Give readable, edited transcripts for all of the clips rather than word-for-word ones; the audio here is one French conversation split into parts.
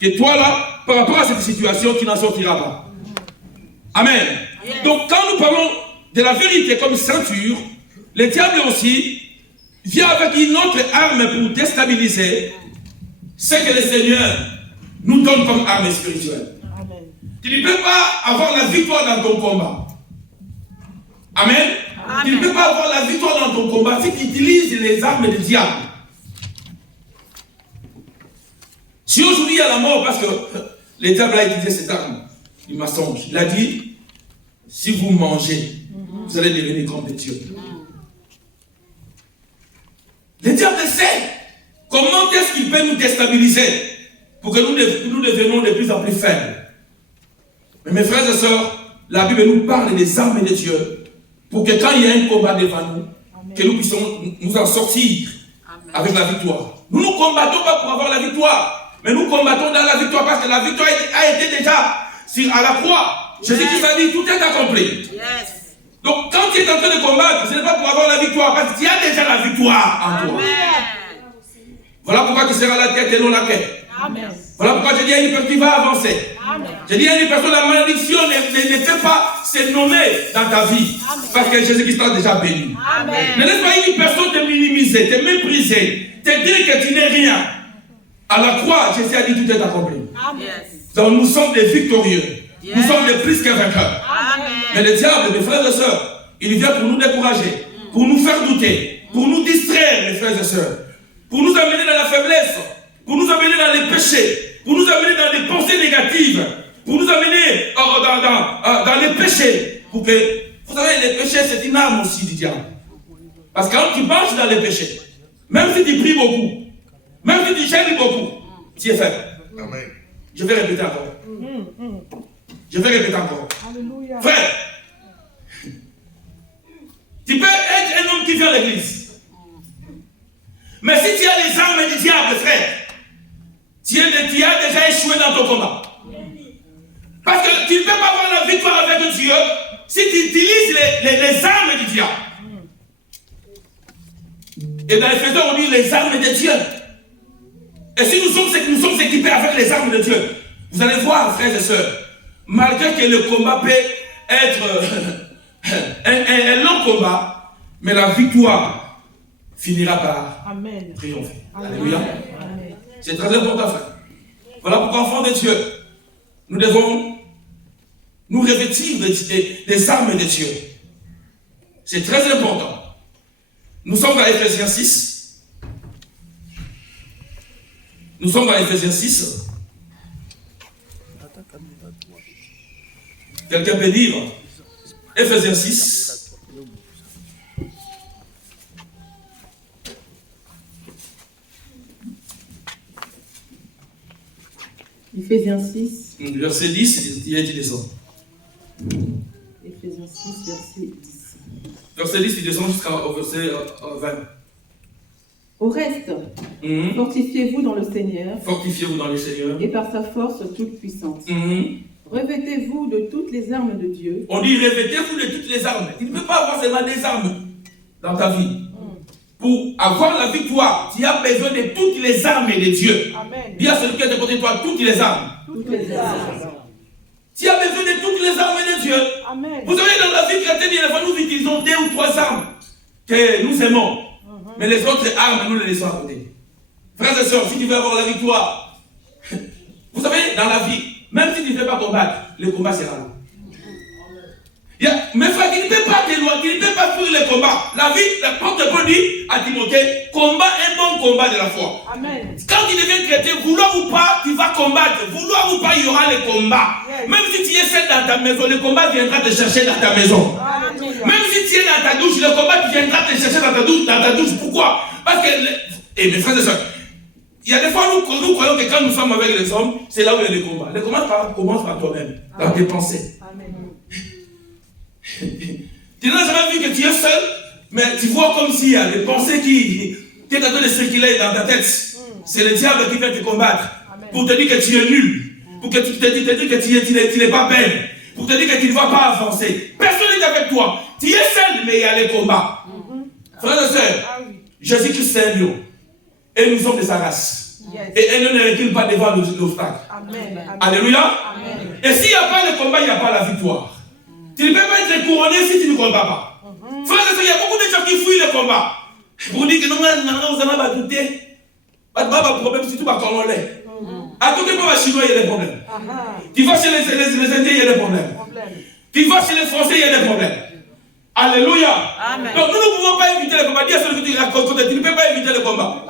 que toi là, par rapport à cette situation, tu n'en sortiras pas. Amen. Donc quand nous parlons de la vérité comme ceinture, le diable aussi vient avec une autre arme pour déstabiliser ce que le Seigneur nous donne comme arme spirituelle. Amen. Tu ne peux pas avoir la victoire dans ton combat. Amen. Amen. Tu ne peux pas avoir la victoire dans ton combat si tu utilises les armes du diable. Si aujourd'hui il y a la mort, parce que le diable a utilisé cette arme, il mensonge. Il a dit, si vous mangez, vous allez devenir comme des dieux. Le diable sait comment est-ce qu'il peut nous déstabiliser pour que nous devenions de plus en plus faibles. Mais mes frères et sœurs, la Bible nous parle des armes de Dieu pour que quand il y a un combat devant nous, amen, que nous puissions nous en sortir, amen, avec la victoire. Nous ne combattons pas pour avoir la victoire, mais nous combattons dans la victoire parce que la victoire a été déjà à la croix. Jésus-Christ a dit, tout est accompli. Yes. Donc quand tu es en train de combattre, ce n'est pas pour avoir la victoire, parce qu'il y a déjà la victoire en toi. Amen. Voilà pourquoi tu seras la tête et non la quête. Amen. Voilà pourquoi je dis à une personne qui va avancer. Amen. Je dis à une personne, la malédiction ne peut pas se nommer dans ta vie. Amen. Parce que Jésus-Christ t'a déjà béni. Amen. Ne laisse pas une personne te minimiser, te mépriser, te dire que tu n'es rien. À la croix, Jésus a dit tout est accompli. Amen. Donc nous sommes des victorieux. Yes. Nous sommes des plus que vainqueurs. Amen. Mais le diable, mes frères et sœurs, il vient pour nous décourager, pour nous faire douter, pour nous distraire, mes frères et sœurs, pour nous amener dans la faiblesse, pour nous amener dans les péchés, pour nous amener dans des pensées négatives, pour nous amener dans les péchés. Pour que, vous savez, les péchés, c'est une arme aussi du diable. Parce que quand tu marches dans les péchés, même si tu pries beaucoup, même si tu gênes beaucoup, tu es faible. Amen. Je vais répéter encore. Je vais répéter encore. Alléluia. Frère, tu peux être un homme qui vient à l'église. Mais si tu as les armes du diable, frère, tu as déjà échoué dans ton combat. Parce que tu ne peux pas avoir la victoire avec Dieu si tu utilises les armes du diable. Et dans Éphésiens, on dit les armes de Dieu. Et si nous sommes équipés avec les armes de Dieu, vous allez voir, frères et sœurs, malgré que le combat peut être un long combat, mais la victoire finira par amen, triompher. Alléluia. C'est très important, frère. Voilà pourquoi, enfants de Dieu, nous devons nous revêtir des armes de Dieu. C'est très important. Nous sommes dans Éphésiens 6. Nous sommes dans Éphésiens 6. Quelqu'un peut dire Éphésiens 6. Éphésiens 6. Verset 10, il est dit descend. Éphésiens 6, verset 10. Verset 10, il descend jusqu'au verset 20. Au reste, fortifiez-vous dans le Seigneur. Fortifiez-vous dans le Seigneur. Et par sa force toute puissante. Revêtez-vous de toutes les armes de Dieu. On dit revêtez-vous de toutes les armes. Tu ne peux pas avoir seulement des armes dans ta vie. Pour avoir la victoire, tu as besoin de toutes les armes de Dieu. Amen. Dis à celui qui est de côté de toi, toutes les armes. Toutes les armes. Tu as besoin de toutes les armes de Dieu. Amen. Vous savez, dans la vie chrétienne, nous utilisons 2 ou 3 armes que nous aimons. Mais les autres armes, nous les laissons à côté. Frères et sœurs, si tu veux avoir la victoire, vous savez, dans la vie, même si tu ne fais pas combattre, le combat sera là. Mes frères, tu ne peux pas t'éloigner, tu ne peux pas fuir le combat. La vie, l'apôtre Paul dit à Timothée, combat un bon combat de la foi. Amen. Quand tu deviens chrétien, vouloir ou pas, tu vas combattre. Vouloir ou pas, il y aura le combat. Yes. Même si tu es seul dans ta maison, le combat viendra te chercher dans ta maison. Amen. Même si tu es dans ta douche, le combat viendra te chercher dans ta douche. Pourquoi? Parce que, et mes frères et sœurs, il y a des fois nous croyons que quand nous sommes avec les hommes, c'est là où il y a le combat. Le combat commence par toi-même, dans tes pensées. Amen. Tu n'as jamais vu que tu es seul, mais tu vois comme s'il y a des pensées qui est en train de circuler dans ta tête. C'est le diable qui vient te combattre. Amen. Pour te dire que tu es nul, pour que tu te dis que tu n'es pas belle, pour te dire que tu ne vas pas avancer. Personne n'est avec toi. Tu es seul, mais il y a les combats. Frères et sœurs, Jésus-Christ c'est un lion. Et nous sommes de sa race. Et elle ne recule pas devant l'obstacle. Alléluia. Et s'il n'y a pas le combat, il n'y a pas la victoire. Tu ne peux pas être couronné si tu ne combats pas. Frère, il y a beaucoup de gens qui fuient le combat. Pour dire que non, vous en avez douté. Pas de problème, surtout pas congolais. À côté de chinois, il y a des problèmes. Tu vas chez les Indiens, il y a des problèmes. Tu vas chez les Français, il y a des problèmes. Alléluia. Amen. Donc nous ne pouvons pas éviter le combat. Dis à celui qui raconte, tu ne peux pas éviter le combat.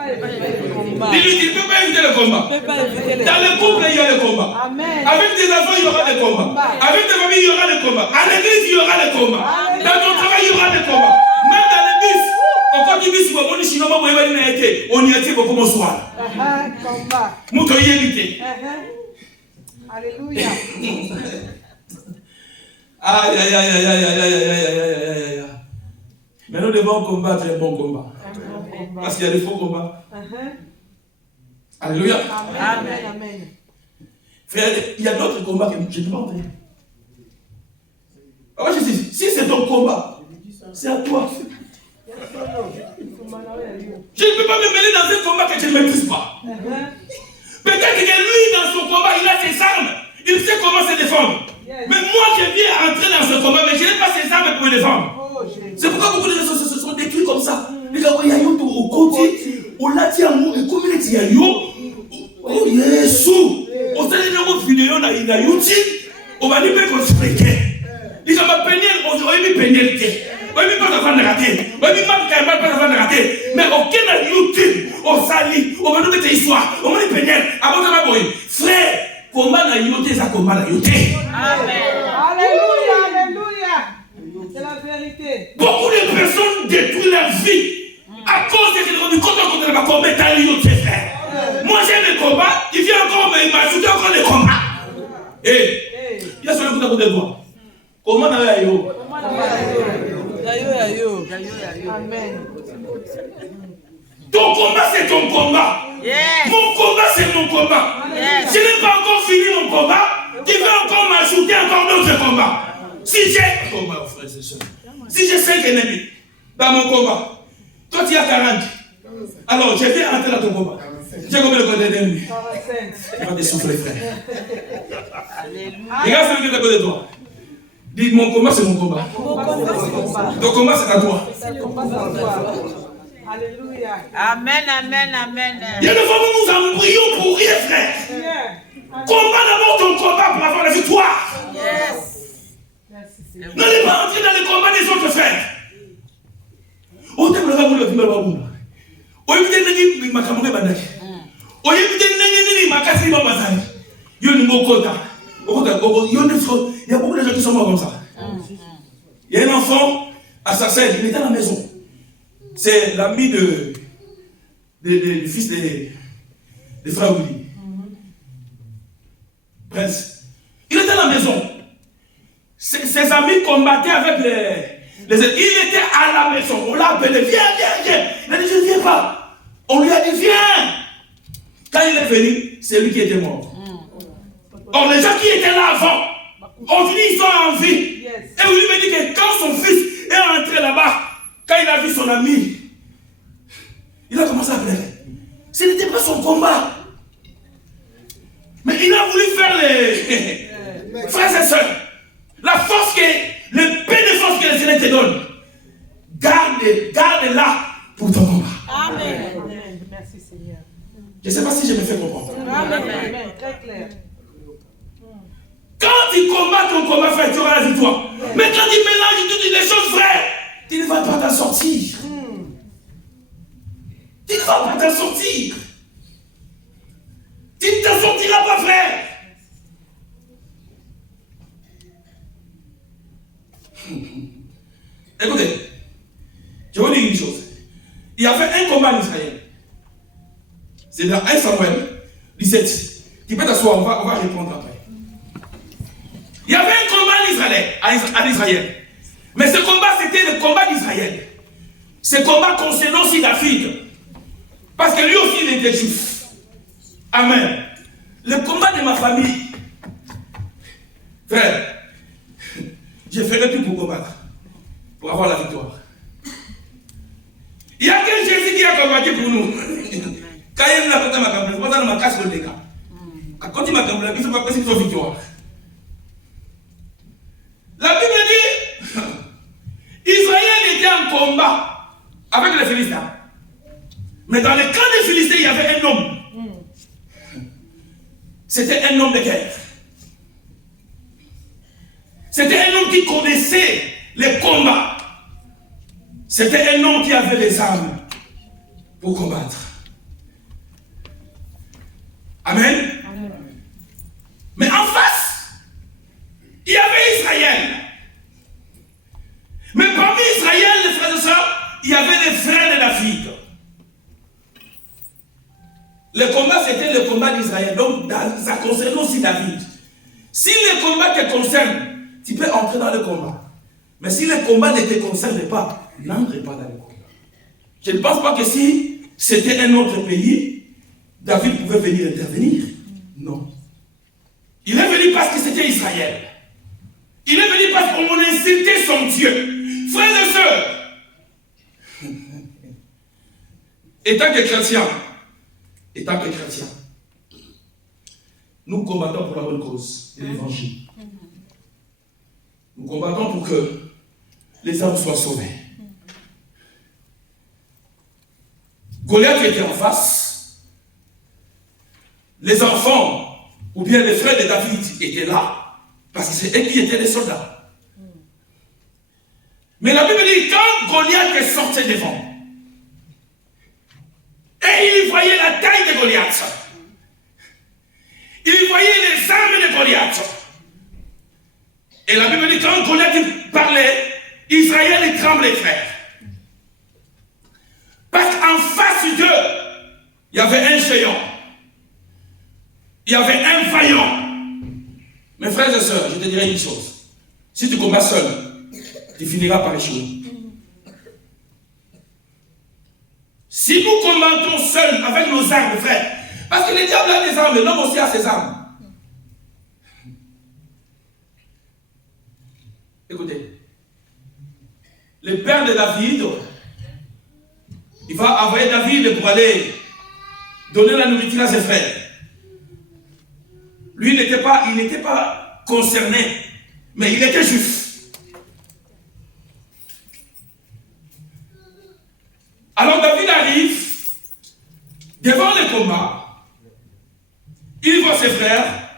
Dis-lui, tu ne peux pas éviter le combat. Dans le couple, il y a le combat. Amen. Avec tes enfants, il y aura des combats. Avec tes familles, il y aura des combats. À l'église, il y aura des combats. Dans ton travail, il y aura des combats. Même dans les bus. Quand tu dis, on y a été beaucoup bonsoir. Mouto y éviter. Alléluia. Aïe, aïe, aïe, aïe, aïe, aïe, aïe, aïe, aïe. Mais nous devons combattre un bon combat. Parce qu'il y a des faux combats. Alléluia. Amen. Frère, il y a d'autres combats que je ne peux pas entrer. Alors je dis, si c'est ton combat, c'est à toi. Je ne peux pas me mêler dans un combat que je ne maîtrise pas. Peut-être que lui, dans son combat, il a ses armes. Il sait comment se défendre. Mais moi, je viens entrer dans ce combat, mais je n'ai pas ces armes pour me défendre. C'est pourquoi beaucoup de gens se sont détruits comme ça. Les gars, il y a eu au côté, au latiamou, et comme il y a eu, oh Jésus, au sein de nos vidéos, il y a eu, on va dire qu'on se fait. Les gens vont peigner, on va dire peigner. On va dire pas de rater. On va dire pas de rater. Mais aucun a YouTube, on s'allie, on va nous mettre histoire, on va dire peigner. Avant de m'aboyer. Frère, combat na yoté, ça combat na yoté. Amen. Alléluia, alléluia. C'est la vérité. Beaucoup de personnes détruisent leur vie à cause de ce que quand on va combattre à yoté, frère. Moi j'ai mes combats, il vient encore m'ajouter encore des combats. Et il y a celui qui t'a de toi. Comment on a eu? Amen. Ton combat c'est ton combat. Yes. Mon combat c'est mon combat. Yes. Je n'ai pas encore fini mon combat. Tu veux encore m'ajouter encore d'autres combats. Si j'ai combat, frère et soeur. Si j'ai 5 ennemis dans mon combat, toi tu as 40. Alors je viens entrer dans ton combat. J'ai combien de côté d'ennemis? 45. Tu vas te souffler, frère. Regarde celui qui est à côté de toi. Dis, mon combat c'est mon combat. Ton combat c'est à toi. Alléluia. Amen, amen, amen. Il y a des fois où nous en prions pour rien, frère. Combat d'abord ton combat pour avoir la victoire. Yes. N'allez pas entrer dans les combats des autres frères. On t'aime le rabou, le bimba rabou. On évite de dire, ma camarade bandaki. On évite de dire, ma cassée, ma bazani. Yo ni mokota. Il y a beaucoup de gens qui sont morts comme ça. Il y a un enfant assassin, il était à la maison. C'est l'ami du fils de frère Willy. Prince. Il était à la maison. Ses amis combattaient avec les. Il était à la maison. On l'a appelé, viens. Il a dit, je ne viens pas. On lui a dit, viens. Quand il est venu, c'est lui qui était mort. Or, les gens qui étaient là avant, aujourd'hui ils sont en vie. Yes. Et lui me dit que quand son fils est rentré là-bas, quand il a vu son ami, il a commencé à pleurer. Ce n'était pas son combat. Mais il a voulu faire les frères et sœurs. La force que, le peu de force que les Seigneur te donne, garde-la pour ton combat. Amen. Merci Seigneur. Je ne sais pas si je me fais comprendre. Amen. Très clair. Quand tu combats ton combat, frère, tu auras la victoire. Mais quand tu mélanges toutes les choses, frère, tu ne vas pas t'en sortir. Tu ne vas pas t'en sortir. Tu ne t'en sortiras pas, frère. Écoutez, je vais vous dire une chose. Il y avait un combat en Israël. C'est dans 1 Samuel 17. Tu peux t'asseoir, on va répondre après. Il y avait un combat en Israël. Mais ce combat, c'était le combat d'Israël. Ce combat concernant aussi David. Parce que lui aussi, il était juif. Amen. Le combat de ma famille. Frère, je ferai tout pour combattre. Pour avoir la victoire. Il y a que Jésus qui a combattu pour nous. Quand il y a une apporte à ma campagne, c'est pas dans ma casse le dégât. Quand il m'a campagne, il ne faut pas passer sur victoire. La Bible dit Israël était en combat avec les Philistins. Mais dans le camp des Philistins, il y avait un homme. C'était un homme de guerre. C'était un homme qui connaissait les combats. C'était un homme qui avait les armes pour combattre. Amen. Amen. Mais en face, il y avait Israël. Mais parmi Israël, les frères et sœurs, il y avait les frères de David. Le combat, c'était le combat d'Israël. Donc, ça concerne aussi David. Si le combat te concerne, tu peux entrer dans le combat. Mais si le combat ne te concerne pas, n'entre pas dans le combat. Je ne pense pas que si c'était un autre pays, David pouvait venir intervenir. Non. Il est venu parce que c'était Israël. Il est venu parce qu'on insultait son Dieu. Frères et sœurs, étant que chrétien, nous combattons pour la bonne cause de l'évangile. Nous combattons pour que les âmes soient sauvées. Goliath était en face. Les enfants, ou bien les frères de David étaient là, parce que c'est eux qui étaient les soldats. Mais la Bible dit, quand Goliath est sorti devant, et il voyait la taille de Goliath, il voyait les armes de Goliath. Et la Bible dit, quand Goliath parlait, Israël tremblait, frère. Parce qu'en face d'eux, il y avait un géant. Il y avait un vaillant. Mes frères et sœurs, je te dirai une chose. Si tu combats seul, tu finiras par échouer. Si nous combattons seuls avec nos armes, frère, parce que le diable a des armes, l'homme aussi a ses armes. Écoutez, le père de David, il va envoyer David pour aller donner la nourriture à ses frères. Lui, il n'était pas concerné, mais il était juif. Alors David arrive devant le combat. Il voit ses frères.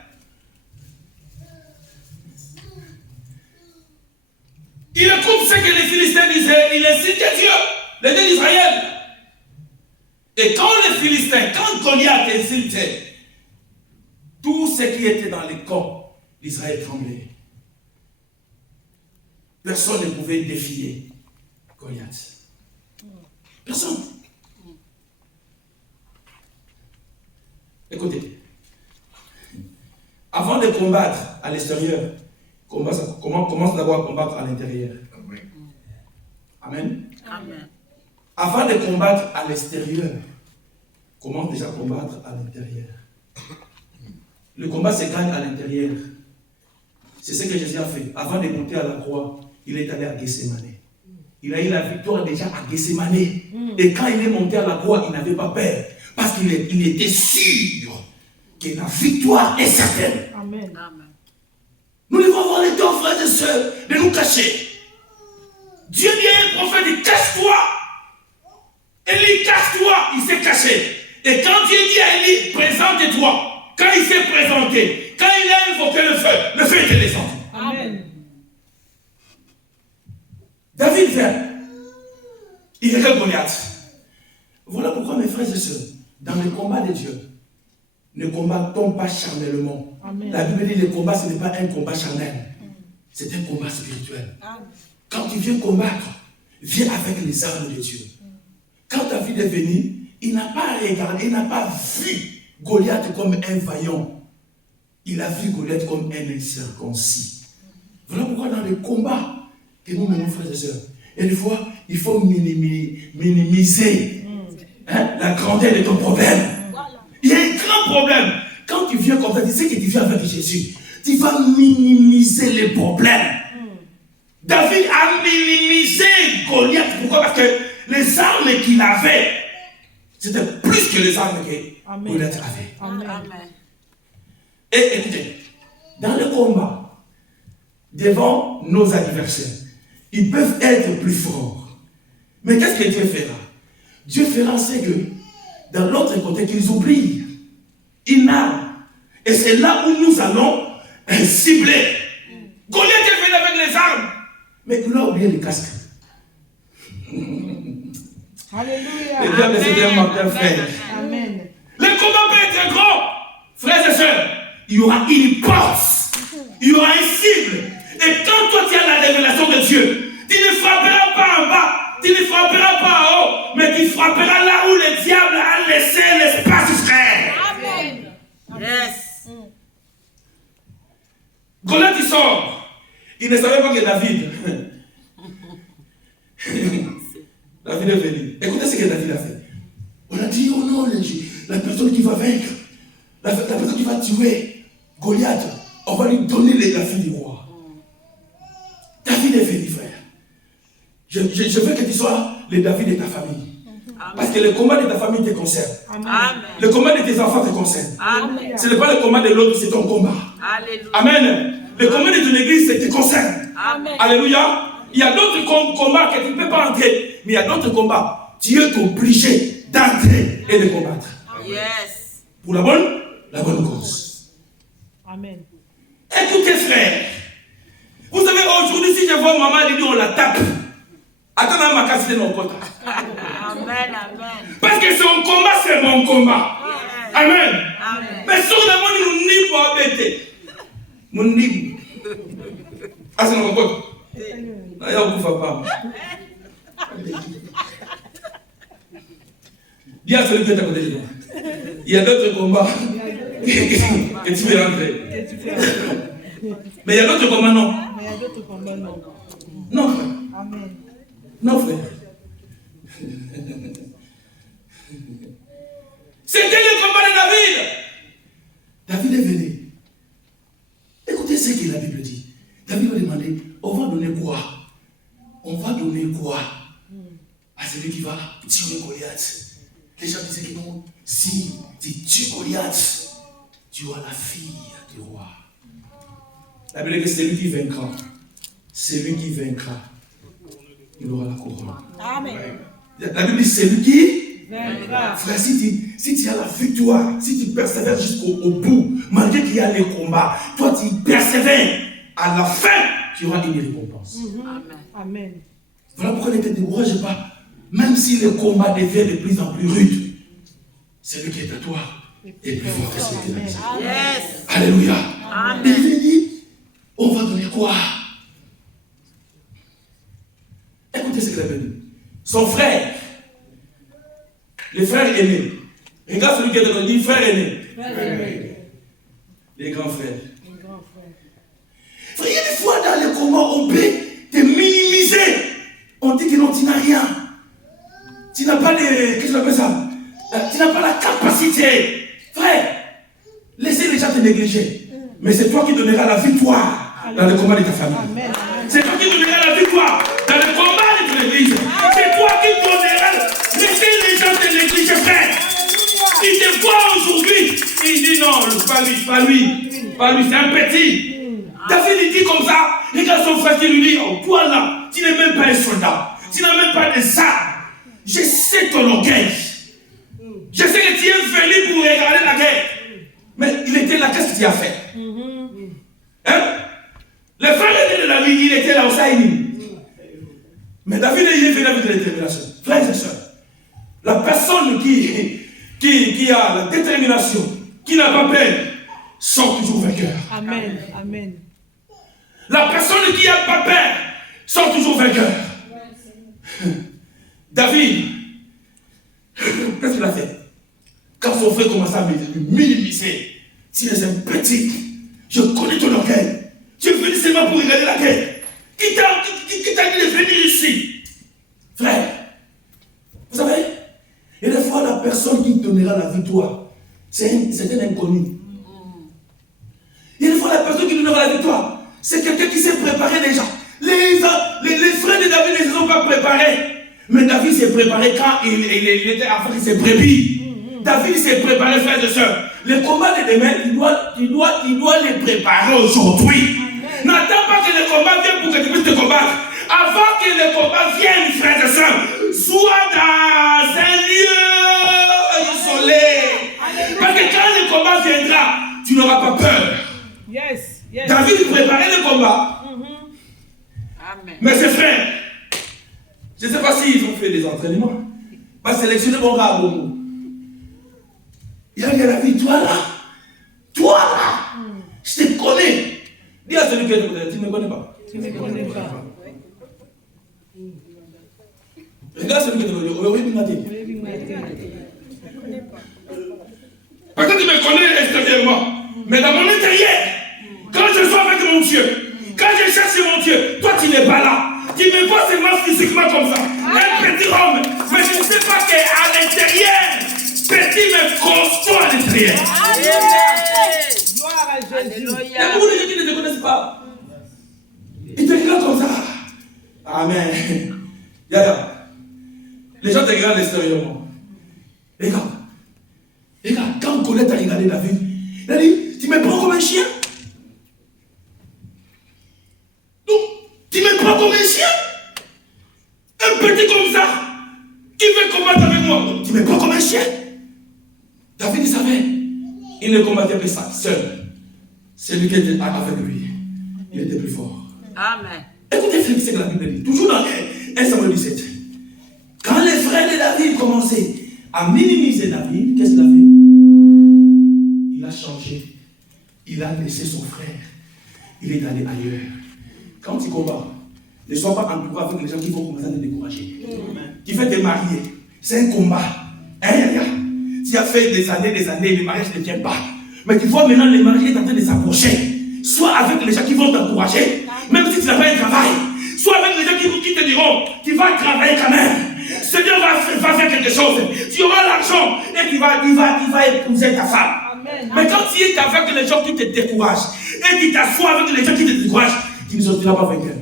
Il écoute ce que les Philistins disaient. Il incitait Dieu, le Dieu d'Israël. Et quand les Philistins, quand Goliath insultait, tout ce qui était dans les camps d'Israël tremblait. Personne ne pouvait défier Goliath. Personne. Écoutez, avant de combattre à l'extérieur, commence d'abord à combattre à l'intérieur. Amen. Amen. Avant de combattre à l'extérieur, commence déjà à combattre à l'intérieur. Le combat se gagne à l'intérieur. C'est ce que Jésus a fait. Avant de monter à la croix, il est allé à Gethsémane. Il a eu la victoire déjà à Gethsémane. Et quand il est monté à la croix, il n'avait pas peur. Parce qu'il était sûr que la victoire est certaine. Amen. Nous devons avoir le temps, frères et sœurs, de nous cacher. Dieu dit à un prophète, dit, cache-toi. Élie, cache-toi. Il s'est caché. Et quand Dieu dit à Élie, présente-toi. Quand il s'est présenté, quand il a invoqué le feu était descendu. Amen. David vient. Il regarde Goliath. Voilà pourquoi, mes frères et sœurs, dans le combat de Dieu, ne combattons pas charnellement. Amen. La Bible dit que le combat, ce n'est pas un combat charnel. C'est un combat spirituel. Amen. Quand tu viens combattre, viens avec les armes de Dieu. Quand David est venu, il n'a pas regardé, il n'a pas vu Goliath comme un vaillant. Il a vu Goliath comme un incirconcis. Voilà pourquoi dans les combats que nous menons, frères et sœurs, et des fois, il faut minimiser la grandeur de ton problème. Il y a un grand problème. Quand tu viens comme ça, tu sais que tu viens avec Jésus. Tu vas minimiser les problèmes. David a minimisé Goliath. Pourquoi? Parce que les armes qu'il avait, C'était plus que les armes que Goliath avait. Amen. Et écoutez, dans le combat, devant nos adversaires, ils peuvent être plus forts. Mais qu'est-ce que Dieu fera? Dieu fera ce que, dans l'autre côté, qu'ils oublient une arme. Et c'est là où nous allons cibler. Goliath est venu avec les armes, mais il a oublié les casques. Alléluia. Le diable c'était un menteur, frère. Amen. Le combat peut être grand, frères et sœurs. Il y aura une porte, il y aura un cible. Et quand toi tu as la révélation de Dieu, tu ne frapperas pas en bas, tu ne frapperas pas en haut, mais tu frapperas là où le diable a laissé l'espace, frère. Amen. Yes. Goliath il sort. Il ne savait pas que David. David est venu. Écoutez ce que David a fait. On a dit, oh non, la personne qui va vaincre, la personne qui va tuer Goliath, on va lui donner la fille du roi. David est venu, frère. Je veux que tu sois le David de ta famille. Amen. Parce que le combat de ta famille te concerne. Amen. Le combat de tes enfants te concerne. Amen. Ce n'est pas le combat de l'autre, c'est ton combat. Alléluia. Amen. Le combat de ton église te concerne. Amen. Alléluia. Il y a d'autres combats que tu ne peux pas entrer. Mais il y a d'autres combats. Tu es obligé d'entrer et de combattre. Yes. Pour la bonne cause. Amen. Écoutez, frère. Vous savez, aujourd'hui, si je vois maman, elle dit on la tape. Attends, ma casse de nos côtés. Amen. Amen. Parce que son combat, c'est mon combat. Amen. Amen. Mais sur le monde, nous n'y pas embêter. Mon nid. Ah, c'est notre côté. Il y a beaucoup de femmes. Dis à celui qui est à côté de toi. Il y a d'autres combats que tu peux rentrer. Mais il y a d'autres combats, non. Mais il y a d'autres combats, non. Non, frère. Amen. Non, frère. C'était le combat de David. David est venu. Écoutez ce que la Bible dit. David va demander, on va donner quoi? On va donner quoi à celui qui va tuer Goliath? Les gens disaient que non, si tu tues Goliath, tu auras la fille du roi. La Bible dit que c'est lui qui vaincra. C'est lui qui vaincra. Il aura la couronne. Amen. La Bible dit c'est lui qui Vaincra. frère, si tu as la victoire, si tu persévères jusqu'au bout, malgré qu'il y a les combats, toi tu persévères, à la fin, tu auras une récompense. Amen. Amen. Voilà pourquoi ne te décourage pas. Même si le combat devient de plus en plus rude, celui qui est à toi est plus fort que celui qui est à toi. Yes. Alléluia. Amen. Et il dit, on va donner quoi? Écoutez ce qu'il a dit. Son frère, le frère aîné. Regarde celui qui est à toi, dit frère aîné. Les grands frères. Frère, il y a des fois dans le combat, on peut te minimiser. On dit que non, tu n'as rien. Tu n'as pas de. Qu'est-ce qu'on appelle ça? Tu n'as pas la capacité. Frère, laissez les gens te négliger. Mais c'est toi qui donneras la victoire dans le combat de ta famille. Amen. C'est toi qui donneras la victoire dans le combat de ton église. C'est toi qui donneras. Laissez les gens te négliger, frère. Il te voit aujourd'hui. Il dit non, pas lui, c'est un petit. David il dit comme ça. Regarde son frère qui lui dit, oh, toi là, tu n'es même pas un soldat. Tu n'as même pas des armes. Je sais ton orgueil. Je sais que tu es venu pour regarder la guerre. Mais il était là, qu'est-ce que tu as fait? Hein? Le frère de David, il était là au Saïni. Mais David, il est venu avec la détermination. Frères et sœurs, la personne qui a la détermination, qui n'a pas peur, sort toujours vainqueur. Amen. Amen. La personne qui n'a pas peur, sort toujours vainqueur. David, qu'est-ce qu'il a fait? Quand son frère commençait à me minimiser, tu es un petit, je connais ton orgueil. Tu es venu seulement pour regarder la guerre. Qui t'a dit de venir ici? Frère, vous savez, et des fois la personne qui donnera la victoire, c'est un inconnu. Et des fois la personne qui donnera la victoire, c'est quelqu'un qui s'est préparé déjà. Les frères de David ne se sont pas préparés. Mais David s'est préparé quand il était avec ses brebis. David s'est préparé, frères et sœurs. Les combats de demain, tu dois les préparer aujourd'hui. N'attends pas que le combat vienne pour que tu puisses te combattre. Avant que le combat vienne, frères et sœurs, sois dans un lieu isolé. Parce que quand le combat viendra, tu n'auras pas peur. Yes, yes. David préparait le combat. Amen. Mais ses frères, je ne sais pas s'ils ont fait des entraînements. Pas sélectionner mon gars à Bongo. Il y a David, toi là, je te connais. Dis à celui qui est tu ne me connais pas. Tu ne me connais pas. Regarde celui qui est oui, il m'a dit. Peut-être qu'il me connaît extérieurement, mais dans mon intérieur, quand je suis avec mon Dieu, quand je cherche mon Dieu, toi tu n'es pas là. Tu me vois seulement physiquement comme ça, un petit homme, mais je ne sais pas qu'à l'intérieur, petit mais costaud à l'intérieur. Gloire à Jésus. Il y a beaucoup de gens qui ne te connaissent pas. Ils te regardent comme ça. Amen. Regarde. Les gens te regardent extérieurement. Regarde, quand Colette a regardé David, il a dit, tu me prends comme un chien? Donc, tu me prends comme un chien? Un petit comme ça, qui veut combattre avec moi? Tu me prends comme un chien? David, il savait, il ne combattait pas ça seul. Celui qui était avec lui, il était plus fort. Amen. Écoutez, frère, c'est que la Bible dit, toujours dans 1 Samuel 17. Quand les frères de David commençaient à minimiser David, qu'est-ce qu'il a fait? Il a changé. Il a laissé son frère. Il est allé ailleurs. Quand tu combats, ne sois pas entouré avec les gens qui vont commencer à te décourager. Qui fait te marier. C'est un combat. Tu as fait des années, le mariage ne tient pas. Mais tu vois maintenant le mariage est en train de s'approcher. Soit avec les gens qui vont t'encourager, même si tu n'as pas un travail. Soit avec les gens qui te diront, tu vas travailler quand même. Seigneur va faire quelque chose. Tu auras l'argent et il va épouser ta femme. Amen. Mais quand tu es avec les gens qui te découragent et qui t'assoient avec les gens qui te découragent, tu ne sortiras pas vainqueur.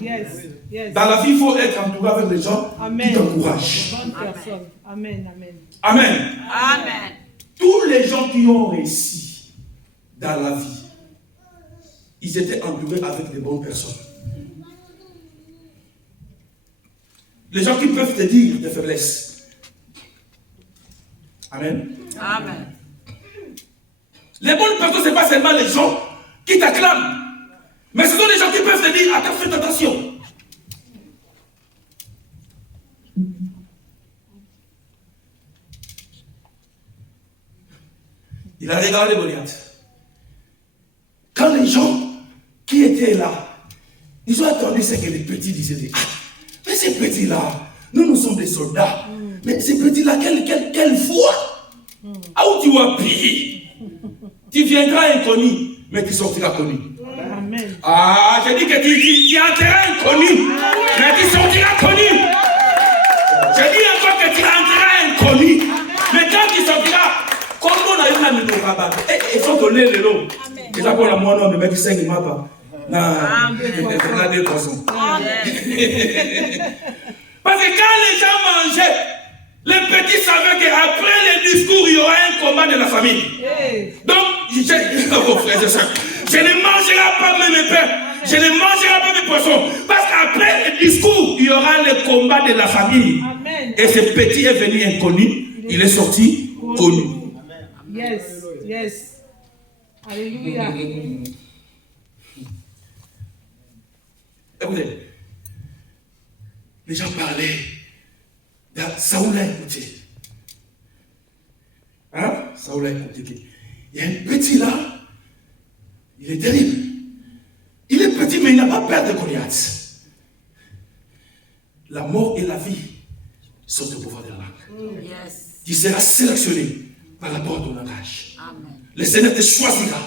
Yes, yes. Dans la vie, il faut être entouré avec les gens Amen. qui t'encouragent. Bonne personne. Amen, amen. Amen. Amen. Tous les gens qui ont réussi dans la vie, ils étaient entourés avec les bonnes personnes. Les gens qui peuvent te dire des faiblesses. Amen. Amen. Les bonnes personnes, ce n'est pas seulement les gens qui t'acclament, mais ce sont les gens qui peuvent te dire, attends, faites attention. Il a regardé Goliath. Quand les gens qui étaient là, ils ont attendu ce que les petits disaient. Mais ces petits-là, nous sommes des soldats. Mais ces petits-là, quelle foi! Ah, où tu vas piller? Tu viendras inconnu, mais tu sortiras connu. Amen. Ah, j'ai dit que tu entreras inconnu, mais tu sortiras connu. J'ai dit encore que tu entreras inconnu, mais quand tu sortiras, comme on a eu la maison, il faut te lire le lot. C'est ça pour la moine, on me met 5 mapas. Parce que quand les gens mangeaient, les petits savaient qu'après le discours, il y aura un combat de la famille. Donc, je ne mangerai pas mes pains, je ne mangerai pas mes poissons. Parce qu'après le discours, il y aura le combat de la famille. Amen. Et ce petit est venu inconnu, il est sorti connu. Yes, yes. Alléluia. Écoutez, les gens parlaient. Saoul a écouté. Saoul a écouté. Il y a un petit là, il est terrible. Il est petit, mais il n'a pas peur de Goliath. La mort et la vie sont au pouvoir de la langue. Yes. Tu seras sélectionné par rapport à ton langage. Amen. Le Seigneur te choisira.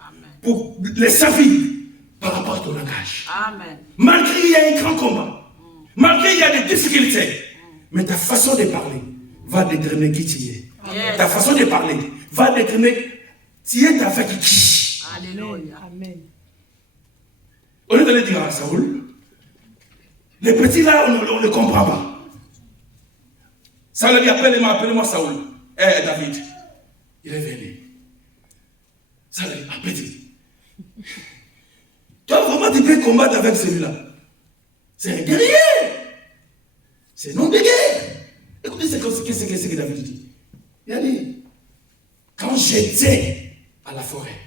Amen. Pour les servir par rapport à ton langage. Amen. Malgré il y a un grand combat, malgré il y a des difficultés, mais ta façon de parler va déterminer qui tu es. Yes. Ta façon de parler va déterminer tu es avec qui. Alléluia. Amen. On est allé dire à Saoul, les petits là, on ne comprend pas. Saül a dit, appelez-moi Saül. David. Il est venu. Saül a dit, petit. Toi, vraiment, tu peux combattre avec celui-là. C'est un guerrier. C'est un homme de guerre. Écoutez ce que David dit. Il a dit, quand j'étais à la forêt,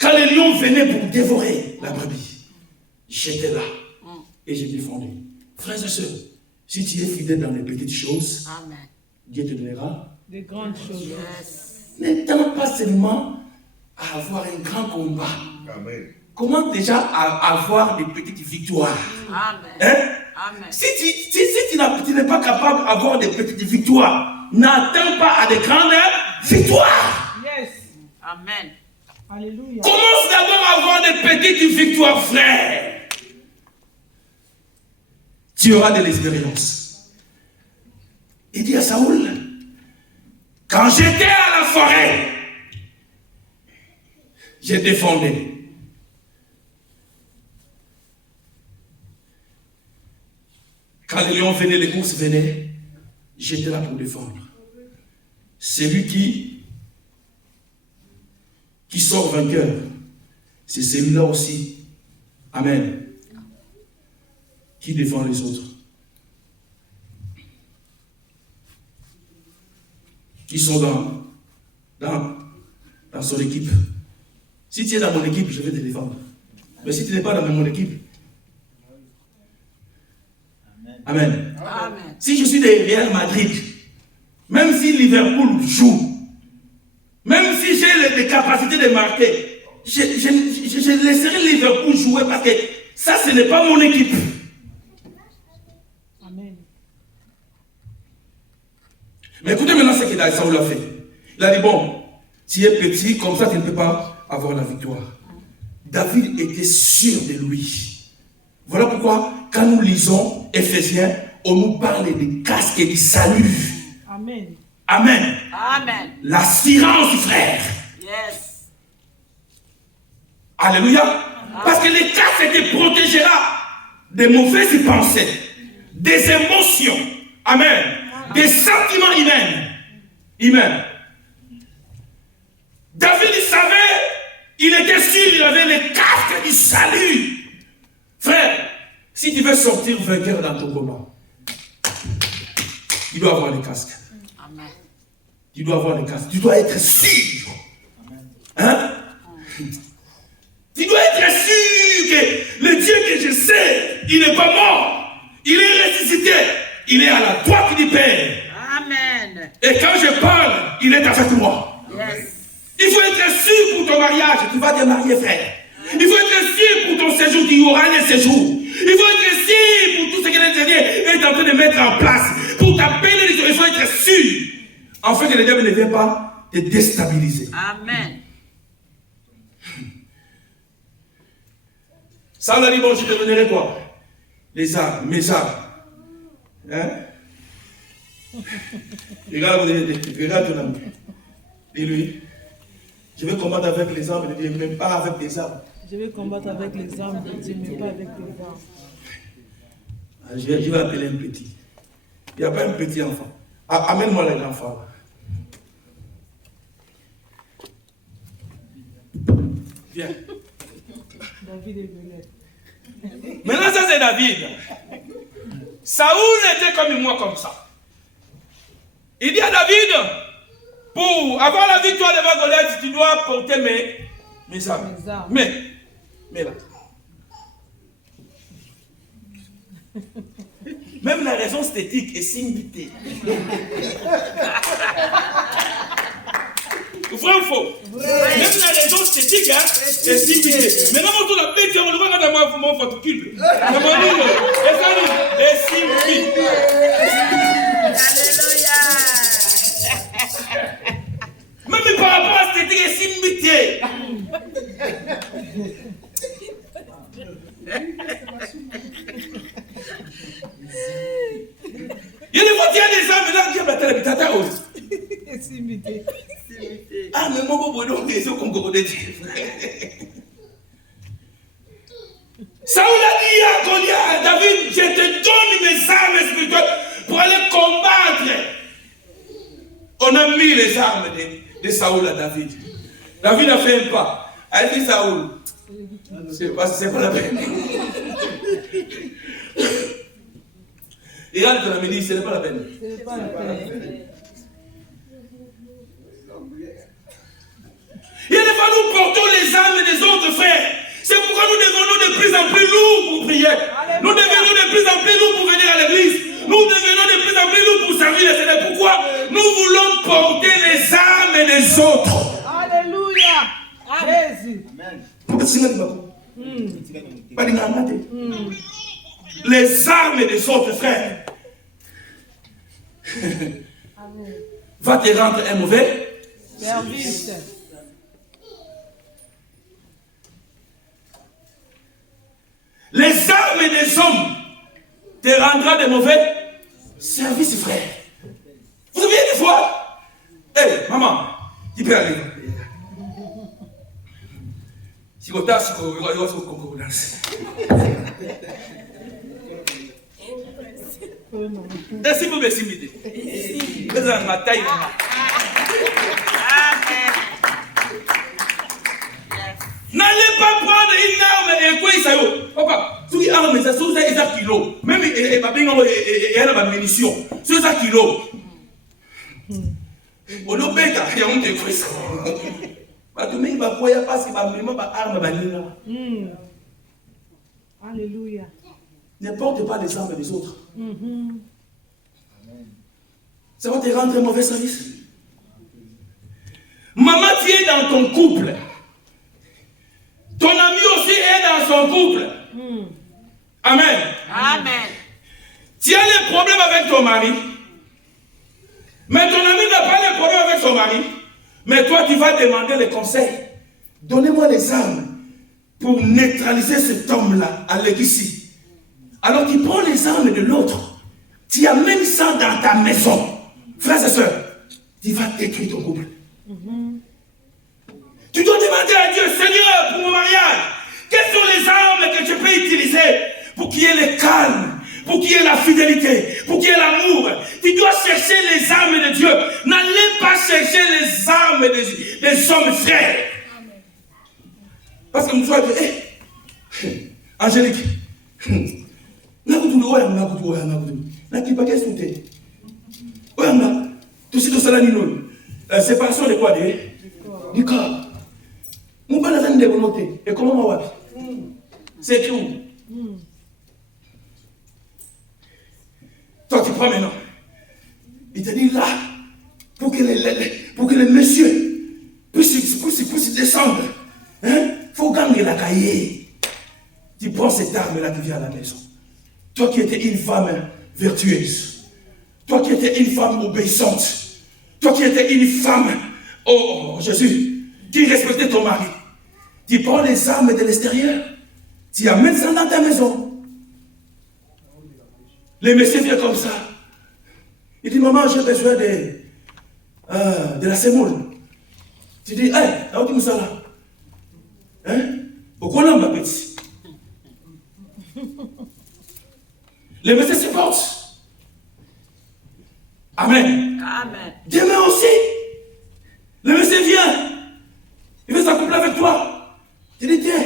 quand les lions venaient pour dévorer la brebis, j'étais là et j'ai défendu. Frères et sœurs, si tu es fidèle dans les petites choses, Amen. Dieu te donnera De grandes choses. Yes. n'attends pas seulement à avoir un grand combat. Amen. Comment déjà avoir des petites victoires? Amen. Hein? Amen. Si tu n'es pas capable d'avoir des petites victoires, n'attends pas à des grandes victoires. Yes. Amen. Alléluia. Commence d'abord à avoir des petites victoires, frère. Tu auras de l'expérience. Il dit à Saoul, quand j'étais à la forêt, j'ai défendu. Quand les lions venaient, les ours venaient, j'étais là pour défendre. Celui qui sort vainqueur, c'est celui-là aussi. Amen. Qui défend les autres. Qui sont dans son équipe. Si tu es dans mon équipe, je vais te défendre. Mais si tu n'es pas dans mon équipe, Amen. Amen. Si je suis de Real Madrid, même si Liverpool joue, même si j'ai les capacités de marquer, je laisserai Liverpool jouer parce que ça, ce n'est pas mon équipe. Amen. Mais écoutez maintenant ce que Saoul a fait. Il a dit, bon, tu es petit, comme ça tu ne peux pas avoir la victoire. David était sûr de lui. Voilà pourquoi, quand nous lisons Éphésiens, on nous parle des casques et du salut. Amen. Amen. Amen. L'assurance, frère. Yes. Alléluia. Parce que les casques te protégera des mauvaises pensées, des émotions. Amen. Des sentiments humains. Humains. David, il savait, il était sûr, il avait les casques du salut. Frère, si tu veux sortir vainqueur dans ton combat, tu dois avoir les casques. Amen. Tu dois avoir les casques. Tu dois être sûr. Hein? Tu dois être sûr que le Dieu que je sais, il n'est pas mort. Il est ressuscité. Il est à la droite du Père. Amen. Et quand je parle, il est avec moi. Yes. Il faut être sûr pour ton mariage. Tu vas te marier, frère. Il faut être sûr pour ton séjour. Tu auras les séjours. Il faut être sûr pour tout ce que le Seigneur est en train de mettre en place. Pour ta bénédiction, il faut être sûr. En fait, que le diable ne vient pas te déstabiliser. Amen. Ça, on a dit, bon, je te donnerai quoi? Les armes, mes armes. Hein? Regarde ton ami. Dis-lui, je vais combattre avec les armes de Dieu, mais pas avec des armes. Je vais combattre avec les armes de Dieu, mais pas avec les armes. Je vais appeler un petit. Il n'y a pas un petit enfant. Amène-moi l'enfant. Viens. David est venu. Maintenant, ça c'est David. Saoul était comme moi, comme ça. Il dit à David, pour avoir la victoire devant Goliath, tu dois porter mes armes. Mais là. Même la raison esthétique est signée. Vrai ou faux? Même la raison esthétique est signée. Maintenant, on tourne la bête, on le voit dans mon photocule. Et signée. Alléluia. Même par rapport à l'esthétique est signée. Il y a des fois, il y a des hommes, là, qui ont la télé, C'est imité. ah, mais moi, je ne sais pas. Saoul a dit à Goliath, David, je te donne mes armes spirituelles pour aller combattre. On a mis les armes de Saoul à David. David a fait un pas. Elle dit Saoul, c'est pas la peine. Et regarde ton ami dit, ce n'est pas la peine. C'est pas la peine. Il n'est pas nous portons les âmes des autres frères. C'est pourquoi nous devenons de plus en plus lourds pour prier. Alléluia. Nous devenons de plus en plus lourds pour venir à l'église. Nous devenons de plus en plus lourds pour servir le Seigneur. Pourquoi? Nous voulons porter les âmes des autres. Alléluia. Jésus. Les âmes des autres frères. Va te rendre un mauvais service. Les armes des hommes te rendront des mauvais services, frère. Vous savez des fois, hey, maman, il peut aller. Si vous avez si vous me similez, vous avez ma taille. N'allez pas prendre une arme et quoi ça y est. Papa, si une arme, ça sont des kilos. Même et ma bingo et elle a ma munition. C'est des kilos. On a bêta, il y a un de quoi ça. Bah tout le monde va croire parce que ma maman va arme banina. Alléluia. Ne porte pas les armes des autres. Ça va te rendre un mauvais service. Maman, tu es dans ton couple. Ton ami aussi est dans son couple. Amen. Amen. Tu as des problèmes avec ton mari. Mais ton ami n'a pas de problème avec son mari. Mais toi, tu vas demander les conseils. Donnez-moi les armes pour neutraliser cet homme-là à l'église. Alors tu prends les armes de l'autre. Tu amènes ça dans ta maison. Frères et sœurs, tu vas détruire ton couple. Tu dois demander à Dieu, Seigneur, pour mon mariage, quelles sont les armes que je peux utiliser pour qu'il y ait le calme, pour qu'il y ait la fidélité, pour qu'il y ait l'amour. Tu dois chercher les armes de Dieu. N'allez pas chercher les armes des hommes frères. Parce que nous sommes Angélique. Séparation de quoi? Du corps. Nous pas la de volonté. Et comment on va? C'est écrit où? Toi, tu prends maintenant. Il te dit là, pour que les messieurs puissent descendre, il faut gagner la cahier. Tu prends cette arme-là qui vient à la maison. Toi qui étais une femme vertueuse, toi qui étais une femme obéissante, toi qui étais une femme, oh Jésus, qui respectait ton mari, tu prends les armes de l'extérieur, tu amènes ça dans ta maison. Les messieurs viennent comme ça. Il dit, maman, j'ai besoin de la semoule. Tu dis, hey, où tu ça là? Hein? Pourquoi l'homme ma petite? Les messieurs se portent. Amen. Amen. Demain aussi, le monsieur vient. Il veut s'accoupler avec toi. Tu dis, tiens,